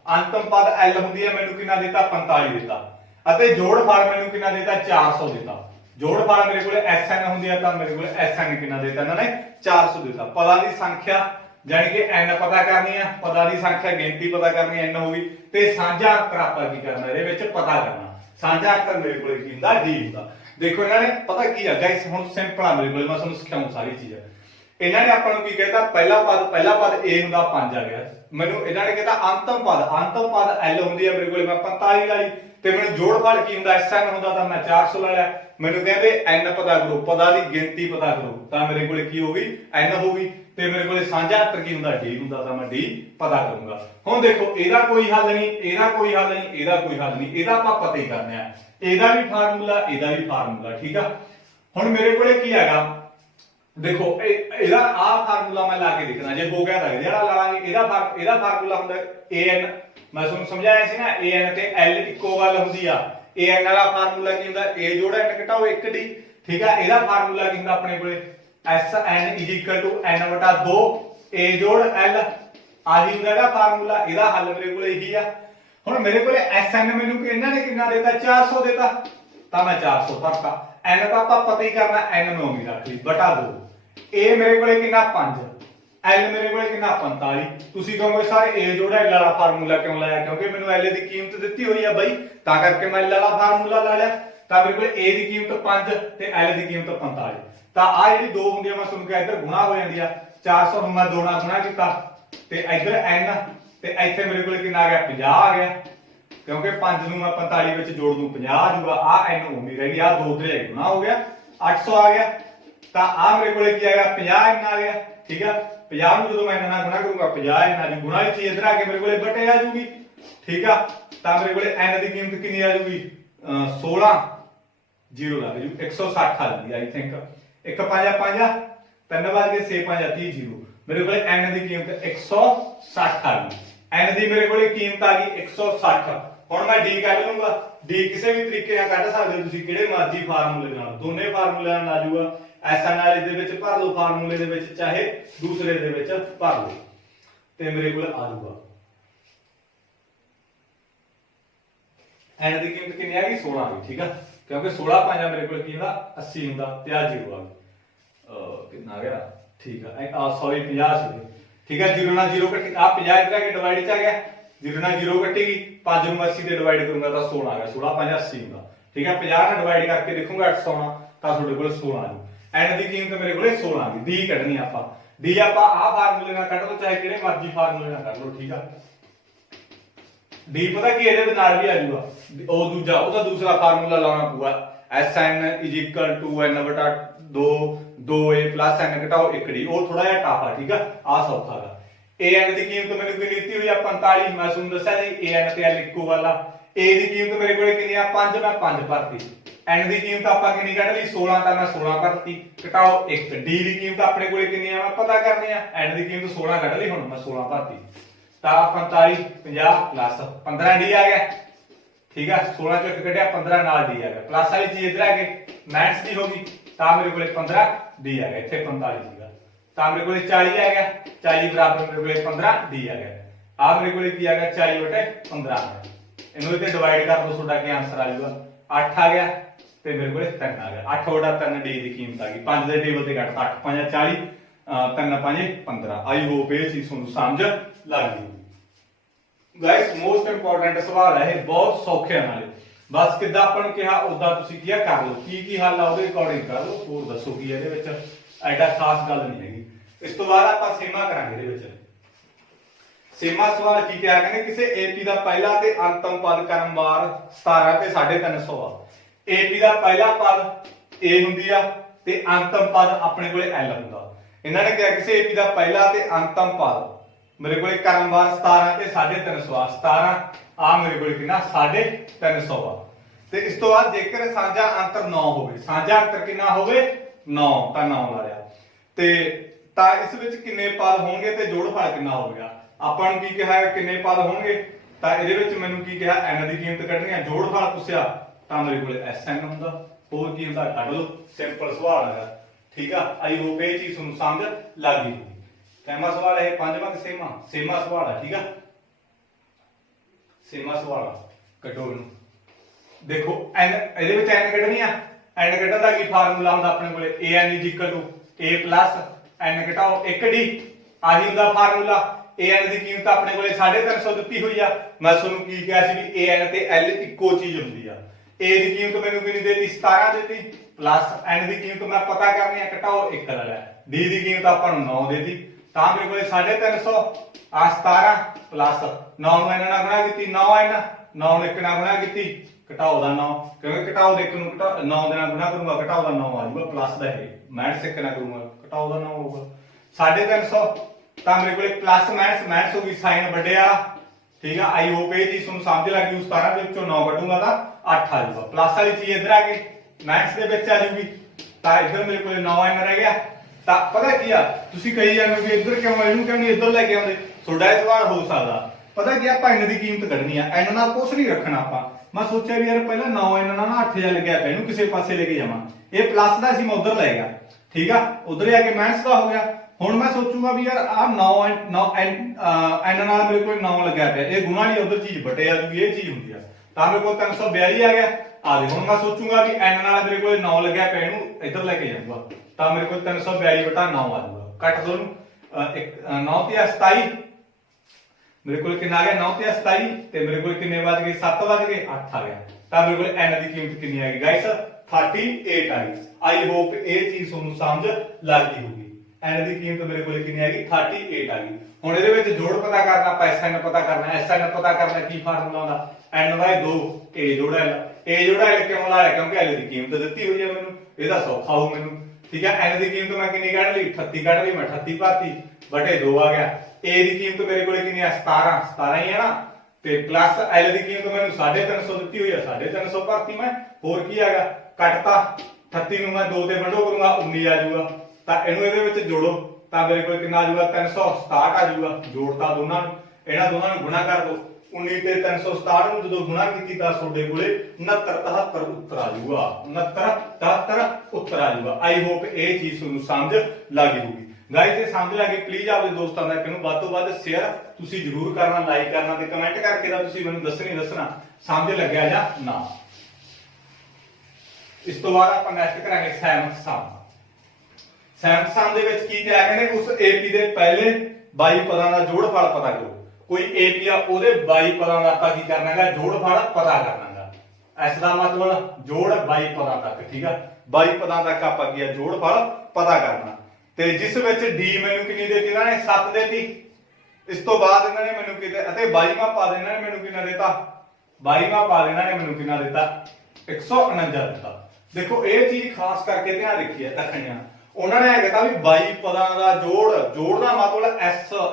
ਅੰਤਮ ਪਦ l ਹੁੰਦੀ ਆ, ਮੈਨੂੰ ਕਿੰਨਾ ਦਿੱਤਾ 45 ਦਿੱਤਾ। ਅਤੇ ਜੋੜ ਫਲ ਮੈਨੂੰ ਕਿੰਨਾ ਦਿੱਤਾ 400 ਦਿੱਤਾ। ਜੋੜ ਫਲ ਮੇਰੇ ਕੋਲ sn ਹੁੰਦੀ ਆ, ਤਾਂ ਮੇਰੇ ਕੋਲ sn ਕਿੰਨਾ ਦਿੱਤਾ ਇਹਨਾਂ ਨੇ 400 ਦਿੱਤਾ। ਪਦਾਂ ਦੀ ਸੰਖਿਆ ਜਾਨੀ ਕਿ n ਪਤਾ ਕਰਨੀ ਆ, ਪਦਾਂ ਦੀ ਸੰਖਿਆ ਗਿਣਤੀ ਪਤਾ ਕਰਨੀ n ਹੋ ਗਈ, ਤੇ ਸਾਂਝਾ ਅੰਤਰ ਆਪਾਂ ਕੀ ਕਰਨਾ ਇਹਦੇ ਵਿੱਚ ਪਤਾ ਕਰਨਾ। ਸਾਂਝਾ ਅੰਤਰ ਮੇਰੇ ਕੋਲ ਕੀ ਹੁੰਦਾ d ਹੁੰਦਾ। ਦੇਖੋ ਇਹਨਾਂ ਨੇ ਪਤਾ ਕੀ ਆ ਗਾਇਸ, ਹੁਣ ਸਿੰਪਲ ਆ ਮੇਰੇ ਕੋਲ, ਮੈਂ ਤੁਹਾਨੂੰ ਸਿਖਾਉਂ ਸਾਰੀ ਚੀਜ਼। ਇਹਨਾਂ ਨੇ ਆਪਾਂ ਨੂੰ ਕੀ ਕਹਿਤਾ ਪਹਿਲਾ ਪਦ a ਹੁੰਦਾ 5 ਆ ਗਿਆ। ਮੈਨੂੰ ਇਹਨਾਂ ਨੇ ਕਹਿਤਾ ਅੰਤਮ ਪਦ l ਹੁੰਦੀ ਆ ਮੇਰੇ ਕੋਲ, ਮੈਂ 45 ਵਾਲੀ, ਤੇ ਮੈਨੂੰ ਜੋੜ ਫਲ ਕੀ ਹੁੰਦਾ sn ਹੁੰਦਾ, ਤਾਂ ਮੈਂ 400 ਲਾ ਲਿਆ। ਮੈਨੂੰ ਕਹਿੰਦੇ n ਪਤਾ ਕਰੋ, ਪਦਾਂ ਦੀ ਗਿਣਤੀ ਪਤਾ ਕਰੋ, ਤਾਂ ਮੇਰੇ ਕੋਲ ਕੀ ਹੋ ਗਈ n ਹੋ ਗਈ, ਤੇ ਮੇਰੇ ਕੋਲ ਸਾਂਝਾ ਅੰਤਰ ਕੀ ਹੁੰਦਾ d ਹੁੰਦਾ, ਤਾਂ ਮੈਂ d ਪਤਾ ਕਰੂੰਗਾ। ਹੁਣ ਦੇਖੋ ਇਹਦਾ ਕੋਈ ਹੱਲ ਨਹੀਂ, ਇਹਦਾ ਕੋਈ ਹੱਲ ਨਹੀਂ, ਇਹਦਾ ਕੋਈ ਹੱਲ ਨਹੀਂ, ਇਹਦਾ ਆਪਾਂ ਪਤਾ ਹੀ ਕਰਨਾ ਹੈ। ਇਹਦਾ ਵੀ ਫਾਰਮੂਲਾ, ਇਹਦਾ ਵੀ ਫਾਰਮੂਲਾ, ਠੀਕ ਆ। ਹੁਣ ਮੇਰੇ ਕੋਲੇ ਕੀ ਹੈਗਾ, देखो ਇਹਦਾ ਆ ਫਾਰਮੂਲਾ ਮੈਂ ਲਾ ਕੇ ਦੇਖਣਾ, ਜੇ ਹੋ ਗਿਆ ਤਾਂ ਜਿਹੜਾ ਲਾ ਲਾਂਗੇ। ਇਹਦਾ ਫਾਰਮੂਲਾ ਹੁੰਦਾ an, ਮੈਂ ਤੁਹਾਨੂੰ ਸਮਝਾਇਆ ਸੀ ਨਾ an ਤੇ l ਇੱਕੋ ਗੱਲ ਹੁੰਦੀ ਆ। an ਵਾਲਾ ਫਾਰਮੂਲਾ ਕੀ ਹੁੰਦਾ a ਜੋੜ n ਘਟਾਓ 1d, ਠੀਕ ਆ। ਇਹਦਾ ਫਾਰਮੂਲਾ ਕੀ ਹੁੰਦਾ ਆਪਣੇ ਕੋਲੇ sn n ਵਟਾ 2 a ਜੋੜ l, ਆਹੀ ਹੁੰਦਾ ਇਹਦਾ ਫਾਰਮੂਲਾ। ਇਹਦਾ ਹੱਲ ਮੇਰੇ ਕੋਲੇ ਇਹੀ ਆ। ਹੁਣ ਮੇਰੇ ਕੋਲੇ sn ਮੈਨੂੰ ਇਹਨਾਂ ਨੇ ਕਿੰਨਾ ਦਿੱਤਾ 400 ਦਿੱਤਾ, ਤਾਂ ਮੈਂ 400 ਭਰਤਾ। n ਤਾਂ ਆਪਾਂ ਪਤਾ ਹੀ ਕਰਨਾ, n ਨੂੰ ਉਮੀਦ ਰੱਖ ਲਈ ਬਟਾ 2। a ਮੇਰੇ ਕੋਲੇ ਕਿੰਨਾ 5, l ਮੇਰੇ ਕੋਲੇ ਕਿੰਨਾ 45। ਤੁਸੀਂ ਕਹੋਗੇ ਸਰ a ਜੋੜਾ l ਵਾਲਾ ਫਾਰਮੂਲਾ ਕਿਉਂ ਲਾਇਆ, ਕਿਉਂਕਿ ਮੈਨੂੰ l ਦੀ ਕੀਮਤ ਦਿੱਤੀ ਹੋਈ ਆ ਬਾਈ, ਤਾਂ ਕਰਕੇ ਮੈਂ l ਵਾਲਾ ਫਾਰਮੂਲਾ ਲਾ ਲਿਆ। ਤਾਂ ਮੇਰੇ ਕੋਲੇ a ਦੀ ਕੀਮਤ 5 ਤੇ l ਦੀ ਕੀਮਤ 45। ਤਾਂ ਆ ਜਿਹੜੀ ਦੋ ਹੁੰਦੀ ਆ, ਮੈਂ ਤੁਹਾਨੂੰ ਕਿਹਾ ਇੱਧਰ ਗੁਣਾ ਹੋ ਜਾਂਦੀ ਆ। 400 ਨੂੰ ਮੈਂ 2 ਨਾਲ ਗੁਣਾ ਕੀਤਾ, ਤੇ ਇੱਧਰ n, ਤੇ ਇੱਥੇ ਮੇਰੇ ਕੋਲੇ ਕਿੰਨਾ ਆ ਗਿਆ 50 ਆ ਗਿਆ, ਕਿਉਂਕਿ 5 ਨੂੰ ਮੈਂ 45 ਵਿੱਚ ਜੋੜ ਦੂੰ 50 ਆ ਜਾਊਗਾ। ਆ n ਉਮੀ ਰਹਿ ਗਈ, ਆ 2 ਤੇ ਗੁਣਾ ਹੋ ਗਿਆ 800 ਆ ਗਿਆ। ਤਾਂ ਆ ਮੇਰੇ ਕੋਲੇ ਕੀ ਆ ਗਿਆ 50 n ਆ ਗਿਆ, ਠੀਕ ਆ। 50 ਨੂੰ ਜਦੋਂ ਮੈਂ n ਨਾਲ ਗੁਣਾ ਕਰੂੰਗਾ 50 n ਆ ਜੂ, ਗੁਣਾ ਵਾਲੀ ਚੀਜ਼ ਇੱਧਰ ਆ ਕੇ ਮੇਰੇ ਕੋਲੇ ਬਟੇ ਆ ਜੂਗੀ, ਠੀਕ ਆ। ਤਾਂ ਮੇਰੇ ਕੋਲੇ n ਦੀ ਕੀਮਤ ਕਿੰਨੀ ਆ ਜੂਗੀ 16, 0 ਲੱਗ ਜੂ 160 ਆ ਜਾਂਦੀ ਆਈ ਥਿੰਕ। 1 5 5 3 ਵਜ ਗਏ 6 5 30 0। ਮੇਰੇ ਕੋਲੇ n ਦੀ ਕੀਮਤ 160 ਆ ਗਈ। n ਦੀ ਮੇਰੇ ਕੋਲੇ ਕੀਮਤ ਆ ਗਈ 160। ਹੁਣ ਮੈਂ d ਕੱਢ ਲੂੰਗਾ। d ਕਿਸੇ ਵੀ ਤਰੀਕੇ ਨਾਲ ਕੱਢ ਸਕਦੇ ਹੋ ਤੁਸੀਂ, ਕਿਹੜੇ ਮਰਜ਼ੀ ਫਾਰਮੂਲੇ ਨਾਲ, ਦੋਨੇ ਫਾਰਮੂਲਿਆਂ ਨਾਲ ਆ ਜਾਊਗਾ। sn ਵਾਲੇ ਦੇ ਵਿੱਚ ਭਰ ਲਓ ਫਾਰਮੂਲੇ ਦੇ ਵਿੱਚ, ਚਾਹੇ ਦੂਸਰੇ ਦੇ ਵਿੱਚ ਭਰ ਲਓ, ਤੇ ਮੇਰੇ ਕੋਲ ਆ ਜਾਊਗਾ n ਦੀ ਕੀਮਤ ਕਿੰਨੀ ਆ ਗਈ 16 ਆ ਗਈ, ਠੀਕ ਆ। ਕਿਉਂਕਿ 16 5 ਮੇਰੇ ਕੋਲ ਕੀ ਹੁੰਦਾ 80 ਹੁੰਦਾ, ਤੇ ਆ 0 ਆ ਗਈ। ਕਿੰਨਾ ਆ ਗਿਆ, ਠੀਕ ਆ। ਸੌਰੀ 50 ਸੀ, ਠੀਕ ਆ। 0 ਨਾਲ 0 ਕੱਟੀ, ਆ 50 ਇੱਧਰ ਆ ਕੇ ਡਿਵਾਈਡ ਚ ਆ ਗਿਆ, 0 ਨਾਲ 0 ਕੱਟੇਗੀ, 5 ਨੂੰ 80 ਤੇ ਡਿਵਾਈਡ ਕਰੂੰਗਾ ਤਾਂ 16 ਆ ਗਿਆ। 16 5 80 ਹੁੰਦਾ, ਠੀਕ ਆ। 50 ਨਾਲ ਡਿਵਾਈਡ ਕਰਕੇ ਦੇਖੂੰਗਾ 800 ਨਾਲ, ਤਾਂ ਤੁਹਾਡੇ ਕੋਲ 16 ਆ ਜੂ। n ਦੀ ਕੀਮਤ ਮੇਰੇ ਕੋਲੇ 16 ਆ ਗਈ। d ਕੱਢਣੀ ਆਪਾਂ, d ਆਪਾਂ ਆ ਫਾਰਮੂਲੇ ਨਾਲ ਕੱਢ ਲਓ, ਚਾਹੇ ਕਿਹੜੇ ਮਰਜ਼ੀ ਫਾਰਮੂਲੇ ਨਾਲ ਕੱਢ ਲਓ, ਠੀਕ ਆ। d ਪਤਾ ਕੀ ਇਹਦੇ ਨਾਲ ਵੀ ਆ ਜੂਗਾ, ਉਹ ਦੂਜਾ, ਉਹਦਾ ਦੂਸਰਾ ਫਾਰਮੂਲਾ ਲਾਉਣਾ ਪਊਗਾ। sn n ਵਟਾ 2a plus n ਘਟਾਓ 1d, ਉਹ ਥੋੜਾ ਜਿਹਾ ਟਫ ਆ, ਠੀਕ ਆ। ਆ ਸੌਖਾ ਗਾ। an ਦੀ ਕੀਮਤ ਮੈਨੂੰ ਕਿੰਨੀ ਦਿੱਤੀ ਹੋਈ ਆ 45, ਮੈਂ ਤੁਹਾਨੂੰ ਦੱਸਿਆ ਜੀ an ਤੇ l ਇੱਕੋ ਗੱਲ ਆ। a ਦੀ ਕੀਮਤ ਮੇਰੇ ਕੋਲੇ ਕਿੰਨੀ ਆ 5, ਮੈਂ 5 ਭਰਤੀ। n ਦੀ ਕੀਮਤ ਆਪਾਂ ਕਿੰਨੀ ਕੱਢ ਲਈ 16, ਤਾਂ ਮੈਂ 16 ਭਰਤੀ, ਘਟਾਓ 1। d ਦੀ ਕੀਮਤ ਆਪਣੇ ਕੋਲੇ ਕਿੰਨੀ ਆ ਮੈਂ ਪਤਾ ਕਰਨੀ ਆ, n ਦੀ ਕੀਮਤ 16 ਕੱਢ ਲਈ, ਹੁਣ ਮੈਂ 16 ਭਰਤੀ। ਤਾਂ 45 50 ਪਲੱਸ 15d ਆ ਗਿਆ, ਠੀਕ ਆ। 16 ਚੋਂ 1 ਕੱਢਿਆ 15 ਨਾਲ d ਆ ਗਿਆ, ਪਲੱਸ ਵਾਲੀ ਚੀਜ਼ ਇੱਧਰ ਆ ਕੇ ਮਾਈਨਸ ਦੀ ਹੋ ਗਈ, ਤਾਂ ਮੇਰੇ ਕੋਲੇ 15d ਆ ਗਿਆ। ਇੱਥੇ 45 ਸੀਗਾ, ਤਾਂ ਮੇਰੇ ਕੋਲੇ 40 ਆ ਗਿਆ। 40 ਬਰਾਬਰ ਮੇਰੇ ਕੋਲੇ 15d ਆ ਗਿਆ। ਆ ਮੇਰੇ ਕੋਲੇ ਕੀ ਆ ਗਿਆ 40 ਬਟੇ 15 ਆ ਗਿਆ। ਇਹਨੂੰ ਇੱਥੇ ਡਿਵਾਈਡ ਕਰ ਦੋ, ਤੁਹਾਡਾ ਕੀ ਆਨਸਰ ਆ ਜਾਊਗਾ 8 ਆ ਗਿਆ, ਤੇ ਮੇਰੇ ਕੋਲੇ 3 ਆ ਗਿਆ। 8 ਵਟਾ 3d ਦੀ ਕੀਮਤ ਆ ਗਈ। 5 ਦੇ ਟੇਬਲ ਤੇ ਕੱਟ 8 5 40, 3 5 15। ਆਈ ਹੋਪ ਇਹ ਚੀਜ਼ ਤੁਹਾਨੂੰ ਸਮਝ ਲੱਗ ਗਈ। ਗਾਇਸ ਮੋਸਟ ਇੰਪੋਰਟੈਂਟ ਸਵਾਲ ਹੈ ਇਹ, ਬਹੁਤ ਸੌਖੇ ਨਾਲੇ। ਬਸ ਕਿੱਦਾਂ ਆਪਾਂ ਨੂੰ ਕਿਹਾ ਉਦਾਂ ਤੁਸੀਂ ਕੀ ਕਰ ਲਓ, ਕੀ ਹੱਲ ਆ ਉਹਦੇ ਅਕੋਰਡਿੰਗ ਕਰ ਲਓ। ਹੋਰ ਦੱਸੋ ਕੀ ਇਹਦੇ ਵਿੱਚ ਐਡਾ ਖਾਸ ਗੱਲ ਨਹੀਂ ਹੈਗੀ। ਇਸ ਤੋਂ ਬਾਅਦ ਆਪਾਂ ਸੇਮਾ ਕਰਾਂਗੇ। ਇਹਦੇ ਵਿੱਚ ਸੇਮਾ ਸਵਾਲ ਕੀ ਕਿਹਾ, ਕਹਿੰਦੇ ਕਿਸੇ ਏਪੀ ਦਾ ਪਹਿਲਾ ਤੇ ਅੰਤਮ ਪਦ ਕ੍ਰਮਵਾਰ 17 ਤੇ 350 ਆ। ਏਪੀ ਦਾ ਪਹਿਲਾ ਪਦ a ਹੁੰਦੀ ਆ, ਤੇ ਅੰਤਮ ਪਦ ਆਪਣੇ ਕੋਲੇ l ਹੁੰਦਾ। ਇਹਨਾਂ ਨੇ ਕਿਹਾ ਕਿਸੇ ਏਪੀ ਦਾ ਪਹਿਲਾ ਤੇ ਅੰਤਮ ਪਦ ਮੇਰੇ ਕੋਲੇ ਕ੍ਰਮਵਾਰ 17 ਤੇ 350 ਆ। 17 ਆ ਮੇਰੇ ਕੋਲੇ ਕਿੰਨਾ 350 ਆ। ਤੇ ਇਸ ਤੋਂ ਬਾਅਦ ਜੇਕਰ ਸਾਂਝਾ ਅੰਤਰ 9 ਹੋਵੇ, ਸਾਂਝਾ ਅੰਤਰ ਕਿੰਨਾ ਹੋਵੇ 9, ਤਾਂ 9 ਲਾ ਲਿਆ। ਤੇ ਤਾਂ ਇਸ ਵਿੱਚ ਕਿੰਨੇ ਪਦ ਹੋਣਗੇ ਤੇ ਜੋੜਫਲ ਕਿੰਨਾ ਹੋਵੇਗਾ। ਆਪਾਂ ਨੂੰ ਕੀ ਕਿਹਾ ਹੈ, ਕਿੰਨੇ ਪਦ ਹੋਣਗੇ, ਤਾਂ ਇਹਦੇ ਵਿੱਚ ਮੈਨੂੰ ਕੀ ਕਿਹਾ, n ਦੀ ਕੀਮਤ ਕੱਢਣੀ ਹੈ। ਜੋੜਫਲ ਪੁੱਛਿਆ ਤਾਂ ਮੇਰੇ ਕੋਲ Sn ਹੁੰਦਾ, ਹੋਰ ਕੀ ਹੁੰਦਾ ਕੱਢ ਲਓ, ਸਿੰਪਲ ਸਵਾਲ ਹੈ। ਠੀਕ ਆ, ਆਈ ਹੋਪ ਇਹ ਚੀਜ਼ ਤੁਹਾਨੂੰ ਸਮਝ ਲੱਗ ਗਈ। ਕਿੰਨਾ ਸਵਾਲ ਹੈ, ਪੰਜਵਾਂ ਕਿ ਛੇਵਾਂ ਸਵਾਲ ਹੈ। ਠੀਕ ਆ, ਛੇਵਾਂ ਸਵਾਲ ਕੱਢੋ ਇਹਨੂੰ। ਦੇਖੋ n, ਇਹਦੇ ਵਿੱਚ n ਕੱਢਣੀ ਆ। n ਕੱਢਣ ਦਾ ਕੀ ਫਾਰਮੂਲਾ ਹੁੰਦਾ ਆਪਣੇ ਕੋਲੇ, an a plus n ਘਟਾਓ 1d, ਆਹੀ ਹੁੰਦਾ ਫਾਰਮੂਲਾ। an ਦੀ ਕੀਮਤ ਆਪਣੇ ਕੋਲੇ 350 ਦਿੱਤੀ ਹੋਈ ਆ। ਮੈਂ ਤੁਹਾਨੂੰ ਕੀ ਕਿਹਾ ਸੀ ਵੀ an ਤੇ l ਇੱਕੋ ਚੀਜ਼ ਹੁੰਦੀ ਆ। a ਦੀ ਕੀਮਤ ਮੈਨੂੰ ਕਿੰਨੀ ਦੇਤੀ, 17 ਦਿੱਤੀ, ਪਲੱਸ n ਦੀ ਕੀਮਤ ਮੈਂ ਪਤਾ ਕਰਨੀ ਆ, ਘਟਾਓ 1 ਲੈ ਲੈ, d ਦੀ ਕੀਮਤ ਆਪਾਂ ਨੂੰ 9 ਦੇਤੀ, ਤਾਂ ਮੇਰੇ ਕੋਲੇ 350 ਆ 17 ਪਲੱਸ 9 ਨੂੰ n ਨਾਲ ਗੁਣਾ ਕੀਤੀ, 9n 9 ਨੂੰ 1 ਨਾਲ ਗੁਣਾ ਕੀਤੀ, ਘਟਾਓ ਦਾ 9, ਕਿਉਂਕਿ ਘਟਾਓ ਦੇ 1 ਨੂੰ 9 ਦੇ ਨਾਲ ਗੁਣਾ ਕਰੂੰਗਾ, ਘਟਾਓ ਦਾ 9 ਆ ਜਾਊਗਾ, ਪਲੱਸ ਦਾ ਇਹ ਮਾਈਨਸ 1 ਨਾਲ ਕਰੂੰਗਾ, ਘਟਾਓ ਦਾ 9 ਹੋਊਗਾ 350। ਤਾਂ ਮੇਰੇ ਕੋਲੇ ਪਲੱਸ ਮਾਈਨਸ ਹੋ ਗਈ, ਸਾਈਨ ਵੱਡਿਆ। ਠੀਕ ਆ, ਆਈ ਹੋਪ ਇਹ ਚੀਜ਼ ਤੁਹਾਨੂੰ ਸਮਝ ਲੱਗ ਗਈ। 17 ਦੇ ਵਿੱਚੋਂ 9 ਕੱਢੂੰਗਾ ਤਾਂ 8 ਆ ਜਾਊਗਾ, ਪਲੱਸ ਵਾਲੀ ਚੀਜ਼ ਇੱਧਰ ਆ ਕੇ ਮਾਈਨਸ ਦੇ ਵਿੱਚ ਆ ਜਾਊਗੀ, ਤਾਂ ਇੱਧਰ ਮੇਰੇ ਕੋਲੇ 9n ਰਹਿ ਗਿਆ। ਤਾਂ ਪਤਾ ਕੀ ਆ, ਤੁਸੀਂ ਕਹੀ ਜਾਂਦੇ ਹੋ ਵੀ ਇੱਧਰ ਕਿਉਂ, ਇਹਨੂੰ ਕਿਉਂ ਨਹੀਂ ਇੱਧਰ ਲੈ ਕੇ ਆਉਂਦੇ, ਤੁਹਾਡਾ ਇਹ ਸਵਾਲ ਹੋ ਸਕਦਾ। ਪਤਾ ਕੀ ਆਪਾਂ n ਦੀ ਕੀਮਤ ਕੱਢਣੀ ਆ, n ਨਾਲ ਕੁਛ ਨਹੀਂ ਰੱਖਣਾ ਆਪਾਂ। ਮੈਂ ਸੋਚਿਆ ਵੀ ਯਾਰ ਪਹਿਲਾਂ 9n ਨਾਲ 8 ਜਾ ਲੱਗਿਆ ਪਿਆ, ਇਹਨੂੰ ਕਿਸੇ ਪਾਸੇ ਲੈ ਕੇ ਜਾਵਾਂ, ਇਹ ਪਲੱਸ ਦਾ ਸੀ ਮੈਂ ਉਧਰ ਲੈ ਗਿਆ। ਠੀਕ ਆ, ਉਧਰ ਆ ਕੇ ਮਾਈਨਸ ਦਾ ਹੋ ਗਿਆ। ਹੁਣ ਮੈਂ ਸੋਚੂਗਾ ਵੀ ਯਾਰ ਆ 9n ਨਾਲ ਮੇਰੇ ਕੋਲ 9 ਲੱਗਿਆ ਪਿਆ, ਇਹ ਗੁਣਾ ਨਹੀਂ, ਉਧਰ ਚੀਜ਼ ਵੱਟੇ ਆ ਜੂਗੀ, ਇਹ ਚੀਜ਼ ਹੁੰਦੀ ਆ। ਤਾਂ ਮੇਰੇ ਕੋਲ 342 ਆ ਗਿਆ। ਆ ਦੇ ਹੁਣ ਮੈਂ ਸੋਚੂਗਾ ਵੀ n ਨਾਲ ਮੇਰੇ ਕੋਲ 9 ਲੱਗਿਆ ਪਿਆ, ਇਹਨੂੰ ਇੱਧਰ ਲੈ ਕੇ ਜਾਊਗਾ, ਤਾਂ ਮੇਰੇ ਕੋਲ 342 ਬਟਾ 9 ਆ ਜਾਊਗਾ। ਕੱਟ ਦੋ ਨੂੰ, 9 ਤੇ 27, ਮੇਰੇ ਕੋਲ ਕਿੰਨਾ ਆ ਗਿਆ, 9 ਤੇ 27, ਤੇ ਮੇਰੇ ਕੋਲ ਕਿੰਨੇ ਵੱਜ ਗਏ, 7 ਵੱਜ ਗਏ, 8 ਆ ਗਿਆ। ਤਾਂ ਮੇਰੇ ਕੋਲ n ਦੀ ਕੀਮਤ ਕਿੰਨੀ ਆ ਗਈ ਗਾਇਸ, 38 ਆ ਗਈ। ਆਈ ਹੋਪ ਇਹ ਚੀਜ਼ ਤੁਹਾਨੂੰ ਸਮਝ ਲੱਗ ਗਈ ਹੋਊਗੀ। n ਦੀ ਕੀਮਤ ਮੇਰੇ ਕੋਲ ਕਿੰਨੀ ਆ ਗਈ, 38 ਆ ਗਈ। ਹੁਣ ਇਹਦੇ ਵਿੱਚ ਜੋੜ ਪਤਾ ਕਰਨਾ, ਆਪਾਂ Sn ਪਤਾ ਕਰਨਾ। Sn ਪਤਾ ਕਰਨਾ ਕੀ ਫਾਰਮੂਲਾ ਹੁੰਦਾ, n/2 a ਜੋੜਾ l। a ਜੋੜਾ l ਕਿਉਂ ਲਾਇਆ, ਕਿਉਂਕਿ l ਦੀ ਕੀਮਤ ਦਿੱਤੀ ਹੋਈ ਹੈ ਮੈਨੂੰ, ਇਹਦਾ ਸੌਖਾ ਹੋ ਮੈਨੂੰ। ਠੀਕ ਹੈ, n ਦੀ ਕੀਮਤ ਮੈਂ ਕਿੰਨੀ ਕੱਢ ਲਈ, 38 ਕੱਢ ਲਈ, ਮੈਂ 38 ਭਾਤੀ ਬਟੇ 2 ਆ ਗਿਆ। a ਦੀ ਕੀਮਤ ਮੇਰੇ ਕੋਲ ਕਿੰਨੀ ਆ, 17 ਹੀ ਹੈ ਨਾ, ਤੇ ਪਲੱਸ l ਦੀ ਕੀਮਤ ਮੈਨੂੰ 350 ਦਿੱਤੀ ਹੋਈ ਆ, 350 ਭਰਤੀ ਮੈਂ। ਹੋਰ ਕੀ ਆਗਾ, ਕੱਟਤਾ 38 ਨੂੰ ਮੈਂ 2 ਤੇ ਵੰਡੋ ਕਰੂੰਗਾ, 19 ਆ ਜਾਊਗਾ। ਤਾਂ ਇਹਨੂੰ ਇਹਦੇ ਵਿੱਚ ਜੋੜੋ, ਤਾਂ ਮੇਰੇ ਕੋਲ ਕਿੰਨਾ ਆ ਜਾਊਗਾ, 367 ਆ ਜਾਊਗਾ। ਜੋੜਤਾ ਦੋਨਾਂ ਨੂੰ, ਇਹਨਾਂ ਦੋਨਾਂ ਨੂੰ ਗੁਣਾ ਕਰ ਦੋ, 19 ਤੇ 367 ਨੂੰ ਜਦੋਂ ਗੁਣਾ ਕੀਤੀ ਤਾਂ ਤੁਹਾਡੇ ਕੋਲੇ 69 73 ਉੱਤਰ ਆ ਜਾਊਗਾ, 69 73 ਉੱਤਰ ਆ ਜਾਊਗਾ। ਆਈ ਹੋਪ ਇਹ ਚੀਜ਼ ਤੁਹਾਨੂੰ ਸਮਝ ਲੱਗ ਗਈ ਗਾਇਸ। ਜੇ ਸਮਝ ਲੱਗੇ ਪਲੀਜ਼ ਆਪਣੇ ਦੋਸਤਾਂ ਤੱਕ ਇਹਨੂੰ ਵੱਧ ਤੋਂ ਵੱਧ ਸ਼ੇਅਰ ਤੁਸੀਂ ਜ਼ਰੂਰ ਕਰਨਾ, ਲਾਈਕ ਕਰਨਾ ਤੇ ਕਮੈਂਟ ਕਰਕੇ ਤਾਂ ਤੁਸੀਂ ਮੈਨੂੰ ਦੱਸਣਾ ਸਮਝ ਲੱਗਿਆ ਜਾਂ ਨਾ। ਇਸ ਤੋਂ ਬਾਅਦ ਆਪਾਂ ਨੈਕਸਟ ਕਰਾਂਗੇ ਸਹਿਮਤ ਸਮ। ਸਹਿਮਤ ਸਮ ਦੇ ਵਿੱਚ ਕੀ ਕਿਹਾ, ਕਹਿੰਦੇ ਉਸ ਏਪੀ ਦੇ ਪਹਿਲੇ 22 ਪਦਾਂ ਦਾ ਜੋੜਫਲ ਪਤਾ ਕਰੋ। ਕੋਈ ਏਪੀ ਆ, ਉਹਦੇ 22 ਪਦਾਂ ਦਾ ਆਪਾਂ ਕੀ ਕਰਨਾ ਹੈਗਾ, ਜੋੜਫਲ ਪਤਾ ਕਰਨਾ ਹੈਗਾ। ਇਸ ਦਾ ਮਤਲਬ ਜੋੜ 22 ਪਦਾਂ ਤੱਕ। ਠੀਕ ਆ, 22 ਪਦਾਂ ਤੱਕ ਆਪਾਂ ਕੀ ਆ, ਜੋੜਫਲ ਪਤਾ ਕਰਨਾ। ਤੇ ਜਿਸ ਵਿੱਚ d ਮੈਨੂੰ ਕਿੰਨੀ ਦੇਤੀ, ਇਹਨਾਂ ਨੇ 7 ਦੇਤੀ। ਇਸ ਤੋਂ ਬਾਅਦ ਇਹਨਾਂ ਨੇ ਮੈਨੂੰ ਕਿਤੇ ਅਤੇ 22ਵਾਂ ਪਦ ਇਹਨਾਂ ਨੇ ਮੈਨੂੰ ਕਿੰਨਾ ਦਿੱਤਾ, 22ਵਾਂ ਪਦ ਇਹਨਾਂ ਨੇ ਮੈਨੂੰ ਕਿੰਨਾ ਦਿੱਤਾ, 149 ਦਿੱਤਾ। ਦੇਖੋ ਇਹ ਚੀਜ਼ ਖਾਸ ਕਰਕੇ ਧਿਆਨ ਰੱਖੀ ਹੈ ਤਖਣੀਆਂ, ਉਹਨਾਂ ਨੇ ਕਹਿੰਦਾ ਵੀ 22 ਪਦਾਂ ਦਾ ਜੋੜ ਦਾ ਮਤਲਬ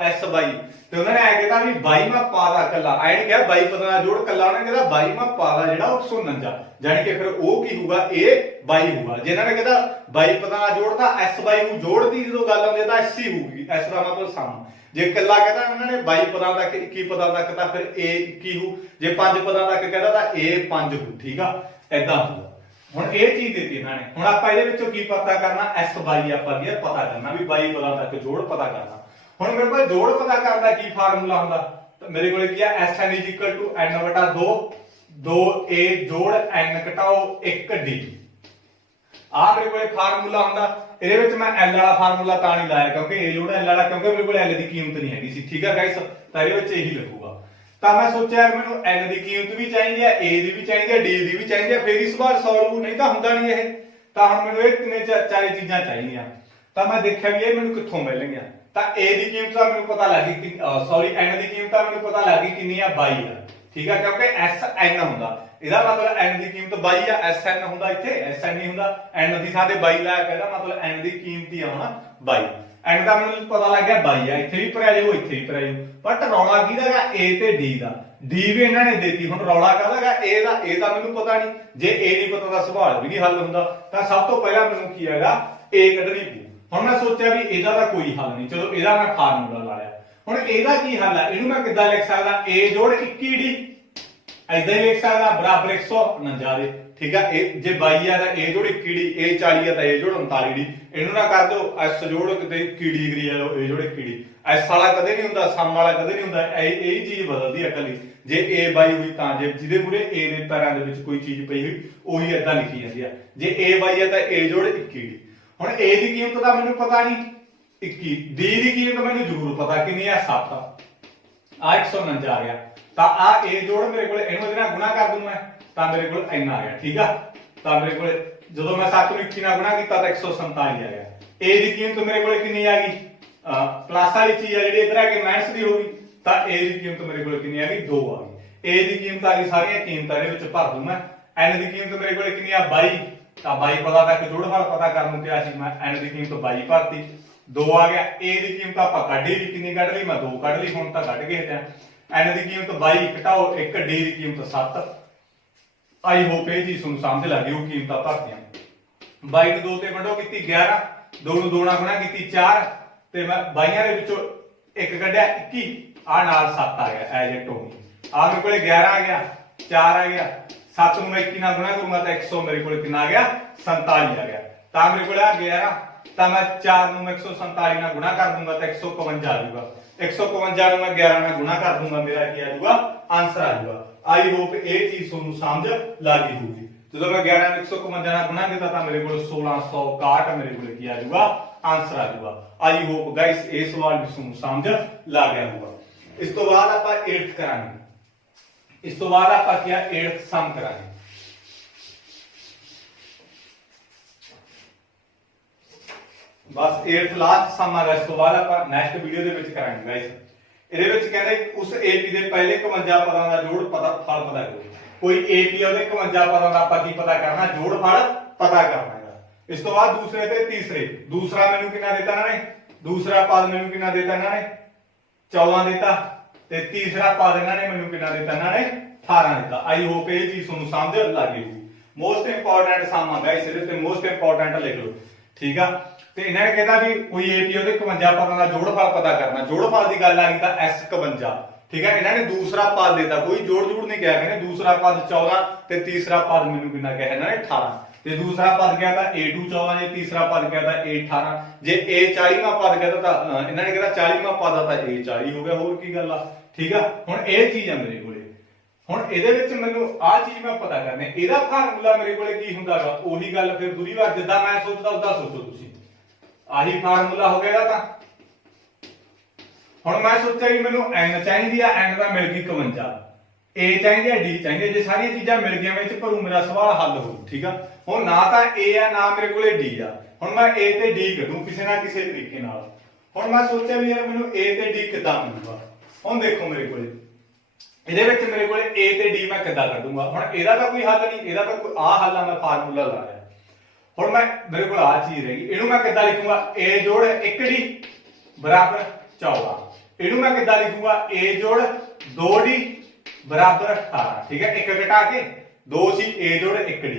s 22, ਤੇ ਉਹਨਾਂ ਨੇ ਕਹਿੰਦਾ ਵੀ 22ਵਾਂ ਪਦ ਆ ਕੱਲਾ, ਐਂ ਨਹੀਂ ਕਿਹਾ 22 ਪਦਾਂ ਦਾ ਜੋੜ ਕੱਲਾ, ਉਹਨੇ ਕਹਿੰਦਾ 22ਵਾਂ ਪਦ ਆ ਜਿਹੜਾ 149, ਯਾਨੀ ਕਿ ਫਿਰ ਉਹ ਕੀ ਹੋਊਗਾ, ਇਹ 22 ਹੋਊਗਾ। ਜੇ ਇਹਨਾਂ ਨੇ ਕਹਿੰਦਾ 22 ਪਦਾਂ ਦਾ ਜੋੜ ਤਾਂ s 22 ਨੂੰ ਜੋੜਦੀ ਜਦੋਂ ਗੱਲ ਆਉਂਦੀ ਤਾਂ s ਹੀ ਹੋਊਗੀ, s ਦਾ ਮਤਲਬ ਸਮ। ਜੇ ਕੱਲਾ ਕਹਿੰਦਾ ਇਹਨਾਂ ਨੇ 22 ਪਦਾਂ ਤੱਕ 21 ਪਦਾਂ ਤੱਕ ਤਾਂ ਫਿਰ a 21 ਹੋਊ, ਜੇ 5 ਪਦਾਂ ਤੱਕ ਕਹਿੰਦਾ ਤਾਂ a 5 ਹੋਊ। ਠੀਕ ਆ, ਏਦਾਂ ਹੋਊਗਾ। ਹੁਣ ਇਹ ਚੀਜ਼ ਦਿੱਤੀ ਇਹਨਾਂ ਨੇ। ਹੁਣ ਆਪਾਂ ਇਹਦੇ ਵਿੱਚੋਂ ਕੀ ਪਤਾ ਕਰਨਾ, s 22 ਆਪਾਂ ਕੀ ਪਤਾ ਕਰਨਾ ਵੀ 22 ਪਦਾਂ ਤੱਕ ਜੋੜ ਪਤਾ ਕਰਨਾ। ਹੁਣ ਮੇਰੇ ਕੋਲ ਜੋੜ ਪਤਾ ਕਰਨ ਦਾ ਕੀ ਫਾਰਮੂਲਾ ਹੁੰਦਾ, ਤਾਂ ਮੇਰੇ ਕੋਲ ਕੀ ਆ, Sn n/2 2a ਜੋੜ n ਘਟਾਓ 1d। ਆ ਮੇਰੇ ਕੋਲ ਫਾਰਮੂਲਾ ਹੁੰਦਾ। ਇਹਦੇ ਵਿੱਚ ਮੈਂ l ਵਾਲਾ ਫਾਰਮੂਲਾ ਤਾਂ ਨਹੀਂ ਲਾਇਆ ਕਿਉਂਕਿ a ਜੋੜ l ਵਾਲਾ, ਕਿਉਂਕਿ ਮੇਰੇ ਕੋਲ l ਦੀ ਕੀਮਤ ਨਹੀਂ ਹੈਗੀ ਸੀ। ਠੀਕ ਆ ਗਾਇਸ, ਤਾਂ ਇਹਦੇ ਵਿੱਚ ਇਹੀ ਲੱਗੂਗਾ। ਤਾਂ ਮੈਂ ਸੋਚਿਆ ਯਾਰ ਮੈਨੂੰ n ਦੀ ਕੀਮਤ ਵੀ ਚਾਹੀਦੀ ਹੈ, a ਦੀ ਵੀ ਚਾਹੀਦੀ ਹੈ, d ਦੀ ਵੀ ਚਾਹੀਦੀ ਹੈ, ਫੇਰ ਹੀ ਸਵਾਲ ਸੋਲਵ, ਨਹੀਂ ਤਾਂ ਹੁੰਦਾ ਨਹੀਂ ਇਹ। ਤਾਂ ਹੁਣ ਮੈਨੂੰ ਇਹ ਤਿੰਨੇ ਚਾਰੇ ਚੀਜ਼ਾਂ ਚਾਹੀਦੀਆਂ। ਤਾਂ ਮੈਂ ਦੇਖਿਆ ਵੀ ਇਹ ਮੈਨੂੰ ਕਿੱਥੋਂ ਮਿਲਣਗੀਆਂ। ਤਾਂ a ਦੀ ਕੀਮਤ ਤਾਂ ਮੈਨੂੰ ਪਤਾ ਲੱਗ ਗਈ, n ਦੀ ਕੀਮਤ ਤਾਂ ਮੈਨੂੰ ਪਤਾ ਲੱਗ ਗਈ ਕਿੰਨੀ ਆ, 22 ਆ। ਠੀਕ ਆ, ਕਿਉਂਕਿ Sn ਹੁੰਦਾ, ਇਹਦਾ ਮਤਲਬ n ਦੀ ਕੀਮਤ 22 ਆ। Sn ਹੁੰਦਾ ਇੱਥੇ, Sn ਨਹੀਂ ਹੁੰਦਾ, n ਦੀ ਥਾਂ ਤੇ 22 ਲਾਇਆ ਪਿਆ, ਇਹਦਾ ਮਤਲਬ n ਦੀ ਕੀਮਤ ਹੀ ਆ ਹੁਣ 22। n ਦਾ ਮੈਨੂੰ ਪਤਾ ਲੱਗ ਗਿਆ 22 ਆ, ਇੱਥੇ ਵੀ ਭਰਿਆ ਜਾਊ, ਇੱਥੇ ਵੀ ਭਰਿਆ ਜਾਊ। ਬਟ ਰੌਲਾ ਕਿਹਦਾ ਹੈਗਾ, a ਤੇ d ਦਾ। d ਵੀ ਇਹਨਾਂ ਨੇ ਦੇਤੀ, ਹੁਣ ਰੌਲਾ ਕਾਹਦਾ ਹੈਗਾ, a ਦਾ। a ਤਾਂ ਮੈਨੂੰ ਪਤਾ ਨਹੀਂ, ਜੇ a ਨਹੀਂ ਪਤਾ ਤਾਂ ਸਵਾਲ ਵੀ ਨਹੀਂ ਹੱਲ ਹੁੰਦਾ। ਤਾਂ ਸਭ ਤੋਂ ਪਹਿਲਾਂ ਮੈਨੂੰ ਕੀ ਹੈਗਾ, a ਕੱਢਣੀ ਪਊ। ਹੁਣ ਮੈਂ ਸੋਚਿਆ ਵੀ ਇਹਦਾ ਤਾਂ ਕੋਈ ਹੱਲ ਨਹੀਂ, ਚਲੋ ਇਹਦਾ ਮੈਂ ਫਾਰਮੂਲਾ ਲਾ ਲਿਆ। ਹੁਣ ਇਹਦਾ ਕੀ ਹੱਲ ਹੈ, ਇਹਨੂੰ ਮੈਂ ਕਿੱਦਾਂ ਲਿਖ ਸਕਦਾ, a ਜੋੜ 21d ਇਦਾਂ ਹੀ ਲਿਖ ਸਕਦਾ ਬਰਾਬਰ 149 ਦੇ। ਠੀਕ ਆ, ਇਹ ਜੇ 22 ਆ ਤਾਂ a ਜੋੜ 21d, a 40 ਆ ਤਾਂ a ਜੋੜ 39d। ਇਹਨੂੰ ਨਾ ਕਰ ਦਿਓ s ਜੋੜ ਕਿਤੇ 21d ਕਰੀ ਜਾਓ, a ਜੋੜ 21d। s ਵਾਲਾ ਕਦੇ ਨਹੀਂ ਹੁੰਦਾ, ਸਮ ਵਾਲਾ ਕਦੇ ਨਹੀਂ ਹੁੰਦਾ, ਇਹ ਚੀਜ਼ ਬਦਲਦੀ ਹੈ ਇਕੱਲੀ। ਜੇ a 22 ਹੋਈ ਤਾਂ ਜੇ ਜਿਹਦੇ ਮੂਰੇ a ਦੇ ਪੈਰਾਂ ਦੇ ਵਿੱਚ ਕੋਈ ਚੀਜ਼ ਪਈ ਹੋਈ ਉਹੀ ਏਦਾਂ ਲਿਖੀ ਜਾਂਦੀ ਆ। ਜੇ a 22 ਆ ਤਾਂ a ਜੋੜ 21d। ਹੁਣ a ਦੀ ਕੀਮਤ ਤਾਂ ਮੈਨੂੰ ਪਤਾ ਨਹੀਂ 21, d ਦੀ ਕੀਮਤ ਮੈਨੂੰ ਜ਼ਰੂਰ ਪਤਾ ਕਿੰਨੀ ਆ 7 ਆ 149 ਆ ਗਿਆ। ਤਾਂ ਆ a ਜੋੜ ਮੇਰੇ ਕੋਲ ਇਹਨੂੰ ਇਹਦੇ ਨਾਲ ਗੁਣਾ ਕਰ ਦੂੰ ਮੈਂ ਤਾਂ ਮੇਰੇ ਕੋਲ ਇੰਨਾ ਆ ਗਿਆ। ਠੀਕ ਆ, ਤਾਂ ਮੇਰੇ ਕੋਲ ਜਦੋਂ ਮੈਂ 7 ਨੂੰ 21 ਨਾਲ ਗੁਣਾ ਕੀਤਾ ਤਾਂ 147 ਆ ਗਿਆ। a ਦੀ ਕੀਮਤ ਮੇਰੇ ਕੋਲ ਕਿੰਨੀ ਆ ਗਈ, ਪਲੱਸ ਵਾਲੀ ਚੀਜ਼ ਆ ਜਿਹੜੀ ਇਧਰ ਆ ਕੇ ਮਾਈਨਸ ਦੀ ਹੋ ਗਈ, ਤਾਂ a ਦੀ ਕੀਮਤ ਮੇਰੇ ਕੋਲ ਕਿੰਨੀ ਆ ਗਈ 2 ਆ ਗਈ। a ਦੀ ਕੀਮਤ ਆ ਗਈ, ਸਾਰੀਆਂ ਕੀਮਤਾਂ ਇਹਦੇ ਵਿੱਚ ਭਰ ਦੂੰ ਮੈਂ। n ਦੀ ਕੀਮਤ ਮੇਰੇ ਕੋਲ ਕਿੰਨੀ ਆ 22, ਤਾਂ 22 ਪਤਾ ਤੱਕ ਜੋੜਫਲ ਪਤਾ ਕਰਨ ਨੂੰ ਕਿਹਾ ਸੀ ਮੈਂ, n ਦੀ ਕੀਮਤ 22 ਭਰਤੀ 2 ਆ ਗਿਆ। a ਦੀ ਕੀਮਤ ਆਪਾਂ ਕੱਢ ਲਈ, ਕਿੰਨੀ ਕੱਢ ਲਈ ਮੈਂ 2 ਕੱਢ ਲਈ, ਹੁਣ ਤਾਂ ਕੱਢ ਕੇ ਹਟਿਆ। n ਦੀ ਕੀਮਤ 22 ਘਟਾਓ 1, d ਦੀ ਕੀਮਤ 7। ਆਈ ਹੋਪ ਇਹ ਚੀਜ਼ ਤੁਹਾਨੂੰ ਸਮਝ ਲੱਗ ਗਈ, ਉਹ ਕੀਮਤਾਂ ਭਰਤੀਆਂ। 22 ਨੂੰ 2 ਤੇ ਵੰਡੋ ਕੀਤੀ 11, 2 ਨੂੰ 2 ਨਾਲ ਗੁਣਾ ਕੀਤੀ 4, ਤੇ ਮੈਂ 22 ਦੇ ਵਿੱਚੋਂ 1 ਕੱਢਿਆ 21, ਆ ਨਾਲ 7 ਆ ਗਿਆ ਐਜ ਇਟ ਹੋਣੀ। ਆ ਮੇਰੇ ਕੋਲੇ 11 ਆ ਗਿਆ, 4 ਆ ਗਿਆ, 7 ਨੂੰ ਮੈਂ 21 ਨਾਲ ਗੁਣਾ ਕਰੂੰਗਾ ਤਾਂ 100 ਮੇਰੇ ਕੋਲੇ ਕਿੰਨਾ ਆ ਗਿਆ 47 ਆ ਗਿਆ। ਤਾਂ ਮੇਰੇ ਕੋਲੇ ਆ 11, ਤਾਂ ਮੈਂ 4 ਨੂੰ 147 ਨਾਲ ਗੁਣਾ ਕਰ ਦੂੰਗਾ ਤਾਂ 151 ਆ ਜਾਊਗਾ। 151 ਨੂੰ ਮੈਂ 11 ਨਾਲ ਗੁਣਾ ਕਰ ਦੂੰਗਾ, ਮੇਰਾ ਕੀ ਆ ਜਾਊਗਾ ਆਨਸਰ ਆ ਜਾਊਗਾ। ਆਈ ਹੋਪ ਇਹ ਚੀਜ਼ ਤੁਹਾਨੂੰ ਸਮਝ ਲੱਗ ਗਈ ਹੋਊਗੀ। ਜਦੋਂ ਮੈਂ 11 ਨੂੰ 151 ਨਾਲ ਗੁਣਾ ਕੀਤਾ ਤਾਂ ਮੇਰੇ ਕੋਲ 1661 ਮੇਰੇ ਕੋਲ ਕੀ ਆ ਜਾਊਗਾ ਆਨਸਰ ਆ ਜਾਊਗਾ। ਆਈ ਹੋਪ ਗਾਇਸ ਇਹ ਸਵਾਲ ਵੀ ਤੁਹਾਨੂੰ ਸਮਝ ਲੱਗ ਗਿਆ ਹੋਊਗਾ। ਇਸ ਤੋਂ ਬਾਅਦ ਆਪਾਂ 8th ਕਰਾਂਗੇ। ਇਸ ਤੋਂ ਬਾਅਦ ਆਪਾਂ ਕੀ ਆ 8th ਸਮ ਕਰਾਂਗੇ। ਬਸ 8th ਲਾਸਟ ਸਮ ਆ। ਇਸ ਤੋਂ ਬਾਅਦ ਆਪਾਂ ਨੈਕਸਟ ਵੀਡੀਓ ਦੇ ਵਿੱਚ ਕਰਾਂਗੇ ਗਾਇਸ। ਇਹਦੇ ਵਿੱਚ ਕਹਿੰਦੇ ਉਸ ਏਪੀ ਦੇ ਪਹਿਲੇ 51 ਪਦਾਂ ਦਾ ਜੋੜ ਫਲ ਪਤਾ ਕਰੋ। ਕੋਈ ਏਪੀ ਉਹਦੇ 51 ਪਦਾਂ ਦਾ ਆਪਾਂ ਕੀ ਪਤਾ ਕਰਨਾ, ਜੋੜ ਫਲ ਪਤਾ ਕਰਨਾ ਹੈ। ਇਸ ਤੋਂ ਬਾਅਦ ਦੂਸਰੇ ਤੇ ਤੀਸਰੇ, ਦੂਸਰਾ ਮੈਨੂੰ ਕਿੰਨਾ ਦਿੱਤਾ ਇਹਨਾਂ ਨੇ, ਦੂਸਰਾ ਪਦ ਮੈਨੂੰ ਕਿੰਨਾ ਦਿੱਤਾ ਇਹਨਾਂ ਨੇ 14 ਦਿੱਤਾ, ਤੇ ਤੀਸਰਾ ਪਦ ਇਹਨਾਂ ਨੇ ਮੈਨੂੰ ਕਿੰਨਾ ਦਿੱਤਾ ਇਹਨਾਂ ਨੇ 18 ਦਿੱਤਾ। ਆਈ ਹੋਪ ਇਹ ਚੀਜ਼ ਤੁਹਾਨੂੰ ਸਮਝ ਲੱਗ ਗਈ ਹੋਊਗੀ। ਮੋਸਟ ਇੰਪੋਰਟੈਂਟ ਸਮ ਆ ਗਾਇਸ, ਇਹਦੇ ਤੇ ਮੋਸਟ ਇੰਪੋਰਟੈਂਟ ਲਿਖ ਲਓ। ਠੀਕ ਆ, ਤੇ ਇਹਨਾਂ ਨੇ ਕਹਿੰਦਾ ਵੀ ਕੋਈ ਏਪੀ ਉਹਦੇ 51 ਪਦਾਂ ਦਾ ਜੋੜਫਲ ਪਤਾ ਕਰਨਾ। ਜੋੜਫਲ ਦੀ ਗੱਲ ਆ ਗਈ ਤਾਂ S51। ਠੀਕ ਹੈ, ਇਹਨਾਂ ਨੇ ਦੂਸਰਾ ਪਦ ਦਿੱਤਾ, ਕੋਈ ਜੋੜ ਨਹੀਂ ਕਿਹਾ, ਕਹਿੰਦੇ ਦੂਸਰਾ ਪਦ 14 ਤੇ ਤੀਸਰਾ ਪਦ ਮੈਨੂੰ ਕਿੰਨਾ ਕਿਹਾ ਇਹਨਾਂ ਨੇ 18। ਤੇ ਦੂਸਰਾ ਪਦ ਕਿਹਾ ਤਾਂ A2 14, ਜੇ ਤੀਸਰਾ ਪਦ ਕਿਹਾ ਤਾਂ A 18, ਜੇ A 40ਵਾਂ ਪਦ ਕਿਹਾ ਤਾਂ ਇਹਨਾਂ ਨੇ ਕਹਿੰਦਾ 40ਵਾਂ ਪਦ ਆ ਤਾਂ A 40 ਹੋ ਗਿਆ। ਹੋਰ ਕੀ ਗੱਲ ਆ। ਠੀਕ ਆ, ਹੁਣ ਇਹ ਚੀਜ਼ ਆ ਮੇਰੇ ਕੋਲੇ। ਹੁਣ ਇਹਦੇ ਵਿੱਚ ਮੈਨੂੰ ਆਹ ਚੀਜ਼ ਮੈਂ ਪਤਾ ਕਰਨੀ, ਇਹਦਾ ਫਾਰਮੂਲਾ ਮੇਰੇ ਕੋਲੇ ਕੀ ਹੁੰਦਾਗਾ, ਉਹੀ ਗੱਲ ਫਿਰ ਦੂਰੀ ਵਾਰ ਜਿੱਦਾਂ ਮੈਂ ਸੋਚਦਾ ਉਦਾਂ ਸੋਚੋ ਤੁਸੀਂ। ਆਹੀ ਫਾਰਮੂਲਾ ਹੋ ਗਿਆ ਤਾਂ ਹੁਣ ਮੈਂ ਸੋਚਿਆ ਕਿ ਮੈਨੂੰ n ਚਾਹੀਦੀ ਆ, n ਦਾ ਮਿਲ ਗਈ 51, a ਚਾਹੀਦੀ ਆ, d ਚਾਹੀਦੀ ਆ। ਜੇ ਸਾਰੀਆਂ ਚੀਜ਼ਾਂ ਮਿਲ ਗਈਆਂ ਵਿੱਚ ਭਰੂ ਮੇਰਾ ਸਵਾਲ ਹੱਲ ਹੋਊ। ਠੀਕ ਆ, ਹੁਣ ਨਾ ਤਾਂ a ਆ ਨਾ ਮੇਰੇ ਕੋਲੇ d ਆ। ਹੁਣ ਮੈਂ a ਤੇ d ਕੱਢੂ ਕਿਸੇ ਨਾ ਕਿਸੇ ਤਰੀਕੇ ਨਾਲ। ਹੁਣ ਮੈਂ ਸੋਚਿਆ ਵੀ ਯਾਰ ਮੈਨੂੰ a ਤੇ d ਕਿੱਦਾਂ ਮਿਲੂਗਾ। ਹੁਣ ਦੇਖੋ ਮੇਰੇ ਕੋਲੇ ਇਹਦੇ ਵਿੱਚ ਮੇਰੇ ਕੋਲੇ a ਤੇ d ਮੈਂ ਕਿੱਦਾਂ ਕੱਢੂੰਗਾ। ਹੁਣ ਇਹਦਾ ਤਾਂ ਕੋਈ ਹੱਲ ਨਹੀਂ, ਇਹਦਾ ਤਾਂ ਕੋਈ ਆ ਹੱਲ ਆ, ਮੈਂ ਫਾਰਮੂਲਾ ਲਾ ਲਿਆ। ਹੁਣ ਮੈਂ ਮੇਰੇ ਕੋਲ ਆ ਚੀਜ਼ ਰਹੀ, ਇਹਨੂੰ ਮੈਂ ਕਿੱਦਾਂ ਲਿਖੂੰਗਾ, a ਜੋੜ 1d ਬਰਾਬਰ 14। ਇਹਨੂੰ ਮੈਂ ਕਿੱਦਾਂ ਲਿਖੂੰਗਾ, a ਜੋੜ 2d ਬਰਾਬਰ 18। ਠੀਕ ਹੈ, 1 ਘਟਾ ਕੇ 2 ਸੀ, a ਜੋੜ 1d,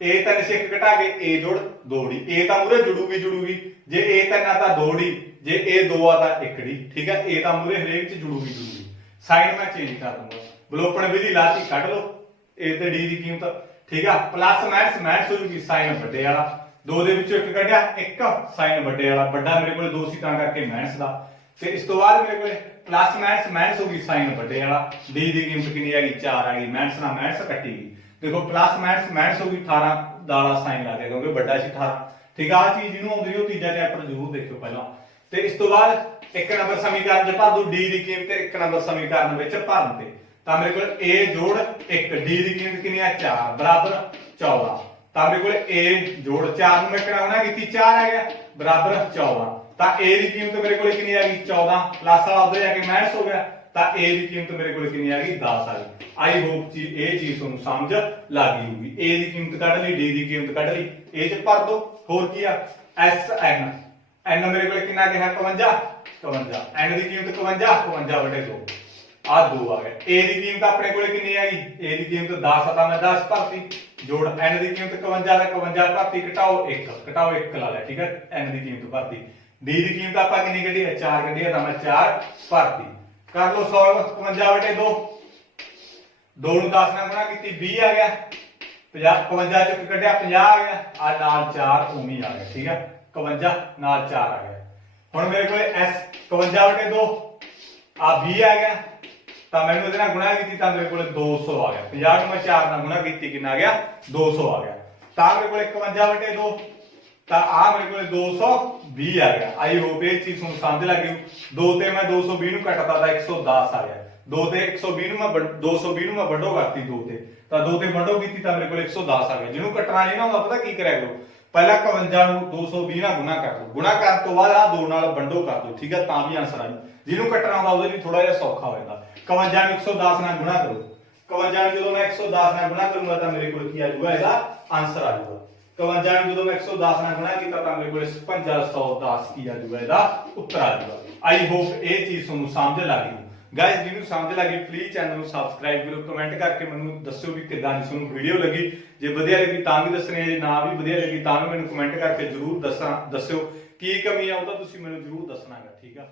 a 3 ਸੀ 1 ਘਟਾ ਕੇ a ਜੋੜ 2d। a ਤਾਂ ਮੂਰੇ ਜੁੜੂਗੀ, ਜੇ a 3 ਆ ਤਾਂ 2d, ਜੇ a 2 ਆ ਤਾਂ 1d। ਠੀਕ ਹੈ, a ਤਾਂ ਮੂਰੇ ਹਰੇਕ ਚ ਜੁੜੂਗੀ। ਸਾਈਨ ਮੈਂ ਚੇਂਜ ਕਰ ਦੂੰਗਾ, ਬਲੋਪਣ ਵਿਧੀ ਲਾਤੀ, ਕੱਢ ਲਓ a ਤੇ d ਦੀ ਕੀਮਤ। ਠੀਕ ਆ, ਪਲੱਸ ਮਾਈਨਸ ਹੋ ਜੂਗੀ, ਸਾਈਨ ਵੱਡੇ ਵਾਲਾ 2 ਦੇ ਵਿੱਚੋਂ 1 ਕੱਢਿਆ, 1 ਸਾਈਨ ਵੱਡੇ ਵਾਲਾ, ਵੱਡਾ ਮੇਰੇ ਕੋਲ 2 ਸੀ ਤਾਂ ਕਰਕੇ ਮਾਈਨਸ ਦਾ। ਤੇ ਇਸ ਤੋਂ ਬਾਅਦ ਮੇਰੇ ਕੋਲ ਪਲੱਸ ਮਾਈਨਸ ਹੋ ਗਈ, ਸਾਈਨ ਵੱਡੇ ਵਾਲਾ, d ਦੀ ਕੀਮਤ ਕਿੰਨੀ ਆ ਗਈ 4 ਆ ਗਈ, ਮਾਈਨਸ ਨਾਲ ਮਾਈਨਸ ਕੱਟੀ ਗਈ। ਦੇਖੋ ਪਲੱਸ ਮਾਈਨਸ ਹੋ ਗਈ 18 ਦਾ ਸਾਈਨ ਲਾ ਕੇ, ਕਿਉਂਕਿ ਵੱਡਾ ਸੀ 18। ਠੀਕ ਆ, ਆ ਚੀਜ਼ ਜਿਹਨੂੰ ਆਉਂਦੀ ਉਹ ਤੀਜਾ ਚੈਪਟਰ ਜ਼ਰੂਰ ਦੇਖਿਓ ਪਹਿਲਾਂ। ਤੇ ਇਸ ਤੋਂ ਬਾਅਦ 1 ਨੰਬਰ ਸਮੀਕਰਨ ਚ ਭਰ ਦੂ d ਦੀ ਕੀਮਤ 1 ਨੰਬਰ ਸਮੀਕਰਨ ਵਿੱਚ ਭਰਨ ਤੇ, ਤਾਂ ਮੇਰੇ ਕੋਲ a ਜੋੜ 1 d ਦੀ ਕੀਮਤ ਕਿੰਨੀ ਆ 4 ਬਰਾਬਰ 14। ਤਾਂ ਮੇਰੇ ਕੋਲ a ਜੋੜ 4 ਨੂੰ ਮੈਂ ਕਰਾਉਣਾ ਕੀਤੀ 4 ਆ ਗਿਆ ਬਰਾਬਰ 14। ਤਾਂ a ਦੀ ਕੀਮਤ ਮੇਰੇ ਕੋਲ ਕਿੰਨੀ ਆ ਗਈ 14, ਪਲੱਸ ਵਾਲਾ ਉਧਰ ਜਾ ਕੇ ਮਾਈਨਸ ਹੋ ਗਿਆ, ਤਾਂ a ਦੀ ਕੀਮਤ ਮੇਰੇ ਕੋਲ ਕਿੰਨੀ ਆ ਗਈ 10 ਆ ਗਈ। ਆਈ ਹੋਪ ਇਹ ਚੀਜ਼ ਤੁਹਾਨੂੰ ਸਮਝ ਲੱਗ ਗਈ ਹੋਊਗੀ। a ਦੀ ਕੀਮਤ ਕੱਢ ਲਈ, d ਦੀ ਕੀਮਤ ਕੱਢ ਲਈ, a ਚ ਭਰ ਦੋ। ਹੋਰ ਕੀ ਆ n ਮੇਰੇ ਕੋਲ ਕਿੰਨਾ ਗਿਆ 51, n ਦੀ ਕੀਮਤ 51 52/2। ਆ 2 ਆ ਗਿਆ। A ਦੀ ਕੀਮਤ ਆਪਣੇ ਕੋਲੇ ਕਿੰਨੀ ਆ ਗਈ? A ਦੀ ਕੀਮਤ 10 ਆ ਤਾਂ ਮੈਂ 10 ਭਰਤੀ, ਜੋੜ N ਦੀ ਕੀਮਤ 51 ਦਾ 51 ਭਰਤੀ, ਘਟਾਓ 1 ਲਾ ਲਿਆ, ਠੀਕ ਹੈ। N ਦੀ ਕੀਮਤ ਭਰਤੀ। D ਦੀ ਕੀਮਤ ਆਪਾਂ ਕਿੰਨੀ ਕੱਢੀ ਹੈ? 4 ਕੱਢੀ ਹੈ ਤਾਂ ਮੈਂ 4 ਭਰਤੀ। ਕਰ ਲਓ ਸੋਲਵ। 51/2, 2 ਨੂੰ 10 ਨਾਲ ਗੁਣਾ ਕੀਤੀ 20 ਆ ਗਿਆ। 55 ਚੋਂ ਕੱਢਿਆ 50 ਆ ਗਿਆ, ਆ ਨਾਲ 4 ਉਮੀ ਆ ਗਿਆ, ਠੀਕ ਹੈ। 51 ਨਾਲ 4 ਆ ਗਿਆ। ਹੁਣ ਮੇਰੇ ਕੋਲੇ S 55/2 ਆ 20 ਆ ਗਿਆ, ਤਾਂ ਮੈਨੂੰ ਇਹਦੇ ਨਾਲ ਗੁਣਾ ਕੀਤੀ ਤਾਂ ਮੇਰੇ ਕੋਲੇ 200 ਆ ਗਿਆ। 50 ਨੂੰ ਮੈਂ 4 ਨਾਲ ਗੁਣਾ ਕੀਤੀ, ਕਿੰਨਾ ਆ ਗਿਆ? 200 ਆ ਗਿਆ। ਤਾਂ ਮੇਰੇ ਕੋਲੇ 51/2 ਤਾਂ ਆ ਮੇਰੇ ਕੋਲੇ 220 ਆ ਗਿਆ। ਆਈ ਹੋਪ ਇਹ ਚੀਜ਼ ਨੂੰ ਸਮਝ ਲੱਗੀ। 2 ਤੇ ਮੈਂ 220 ਨੂੰ ਕੱਟਦਾ ਤਾਂ 110 ਆ ਗਿਆ। 2 ਤੇ 120 ਨੂੰ ਮੈਂ 220 ਨੂੰ ਮੈਂ ਵੱਡੋ ਕਰਤੀ 2 ਤੇ, ਤਾਂ 2 ਤੇ ਵੱਡੋ ਕੀਤੀ ਤਾਂ ਮੇਰੇ ਕੋਲ 110 ਆ ਗਿਆ। ਜਿਹਨੂੰ ਕੱਟਣਾ ਨਹੀਂ ਨਾ ਹੁੰਦਾ, ਪਤਾ ਕੀ ਕਰਿਆ ਕਰੋ, ਪਹਿਲਾਂ 51 ਨੂੰ 220 ਨਾਲ ਗੁਣਾ ਕਰ ਲਓ, ਗੁਣਾ ਕਰਨ ਤੋਂ ਬਾਅਦ ਆ 2 ਨਾਲ ਵੱਡੋ ਕਰ ਲਓ, ਠੀਕ ਹੈ, ਤਾਂ ਵੀ ਆਨਸਰ ਆ ਜੂ। ਜਿਹਨੂੰ ਕੱਟਣਾ ਹੁੰਦਾ ਉਹਦੇ ਲਈ ਥੋੜਾ ਜਿਹਾ ਸੌਖਾ ਹੋ ਜਾਂਦਾ। 51 ਨੂੰ 110 ਨਾਲ ਗੁਣਾ ਕਰੋ। 51 ਨੂੰ ਜਦੋਂ ਮੈਂ 110 ਨਾਲ ਗੁਣਾ ਕਰੂੰਗਾ ਤਾਂ ਮੇਰੇ ਕੋਲ ਕੀ ਆ ਜਾਊਗਾ? ਇਹਦਾ ਆਨਸਰ ਆ ਜਾਊਗਾ। 51 ਨੂੰ ਜਦੋਂ ਮੈਂ 110 ਨਾਲ ਗੁਣਾ ਕੀਤਾ ਤਾਂ ਮੇਰੇ ਕੋਲ 5510 ਕੀ ਆ ਜਾਊਗਾ? ਇਹਦਾ ਉੱਤਰ ਆ ਜਾਊਗਾ। ਆਈ ਹੋਪ ਇਹ ਚੀਜ਼ ਤੁਹਾਨੂੰ ਸਮਝ ਲੱਗ ਗਈ। ਗਾਇਸ, ਜਿਹਨੂੰ ਸਮਝ ਲੱਗੀ ਪਲੀਜ਼ ਚੈਨਲ ਨੂੰ ਸਬਸਕ੍ਰਾਈਬ ਕਰੋ, ਕਮੈਂਟ ਕਰਕੇ ਮੈਨੂੰ ਦੱਸਿਓ ਵੀ ਕਿੱਦਾਂ ਦੀ ਤੁਹਾਨੂੰ ਵੀਡੀਓ ਲੱਗੀ। ਜੇ ਵਧੀਆ ਲੱਗੀ ਤਾਂ ਵੀ ਦੱਸਣੀ ਹੈ, ਜੇ ਨਾ ਵੀ ਵਧੀਆ ਲੱਗੀ ਤਾਂ ਵੀ ਮੈਨੂੰ ਕਮੈਂਟ ਕਰਕੇ ਜਰੂਰ ਦੱਸਿਓ। ਕੀ ਕਮੀ ਆ ਉਹ ਤਾਂ ਤੁਸੀਂ ਮੈਨੂੰ ਜਰੂਰ ਦੱਸਣਾਗਾ, ਠੀਕ ਆ।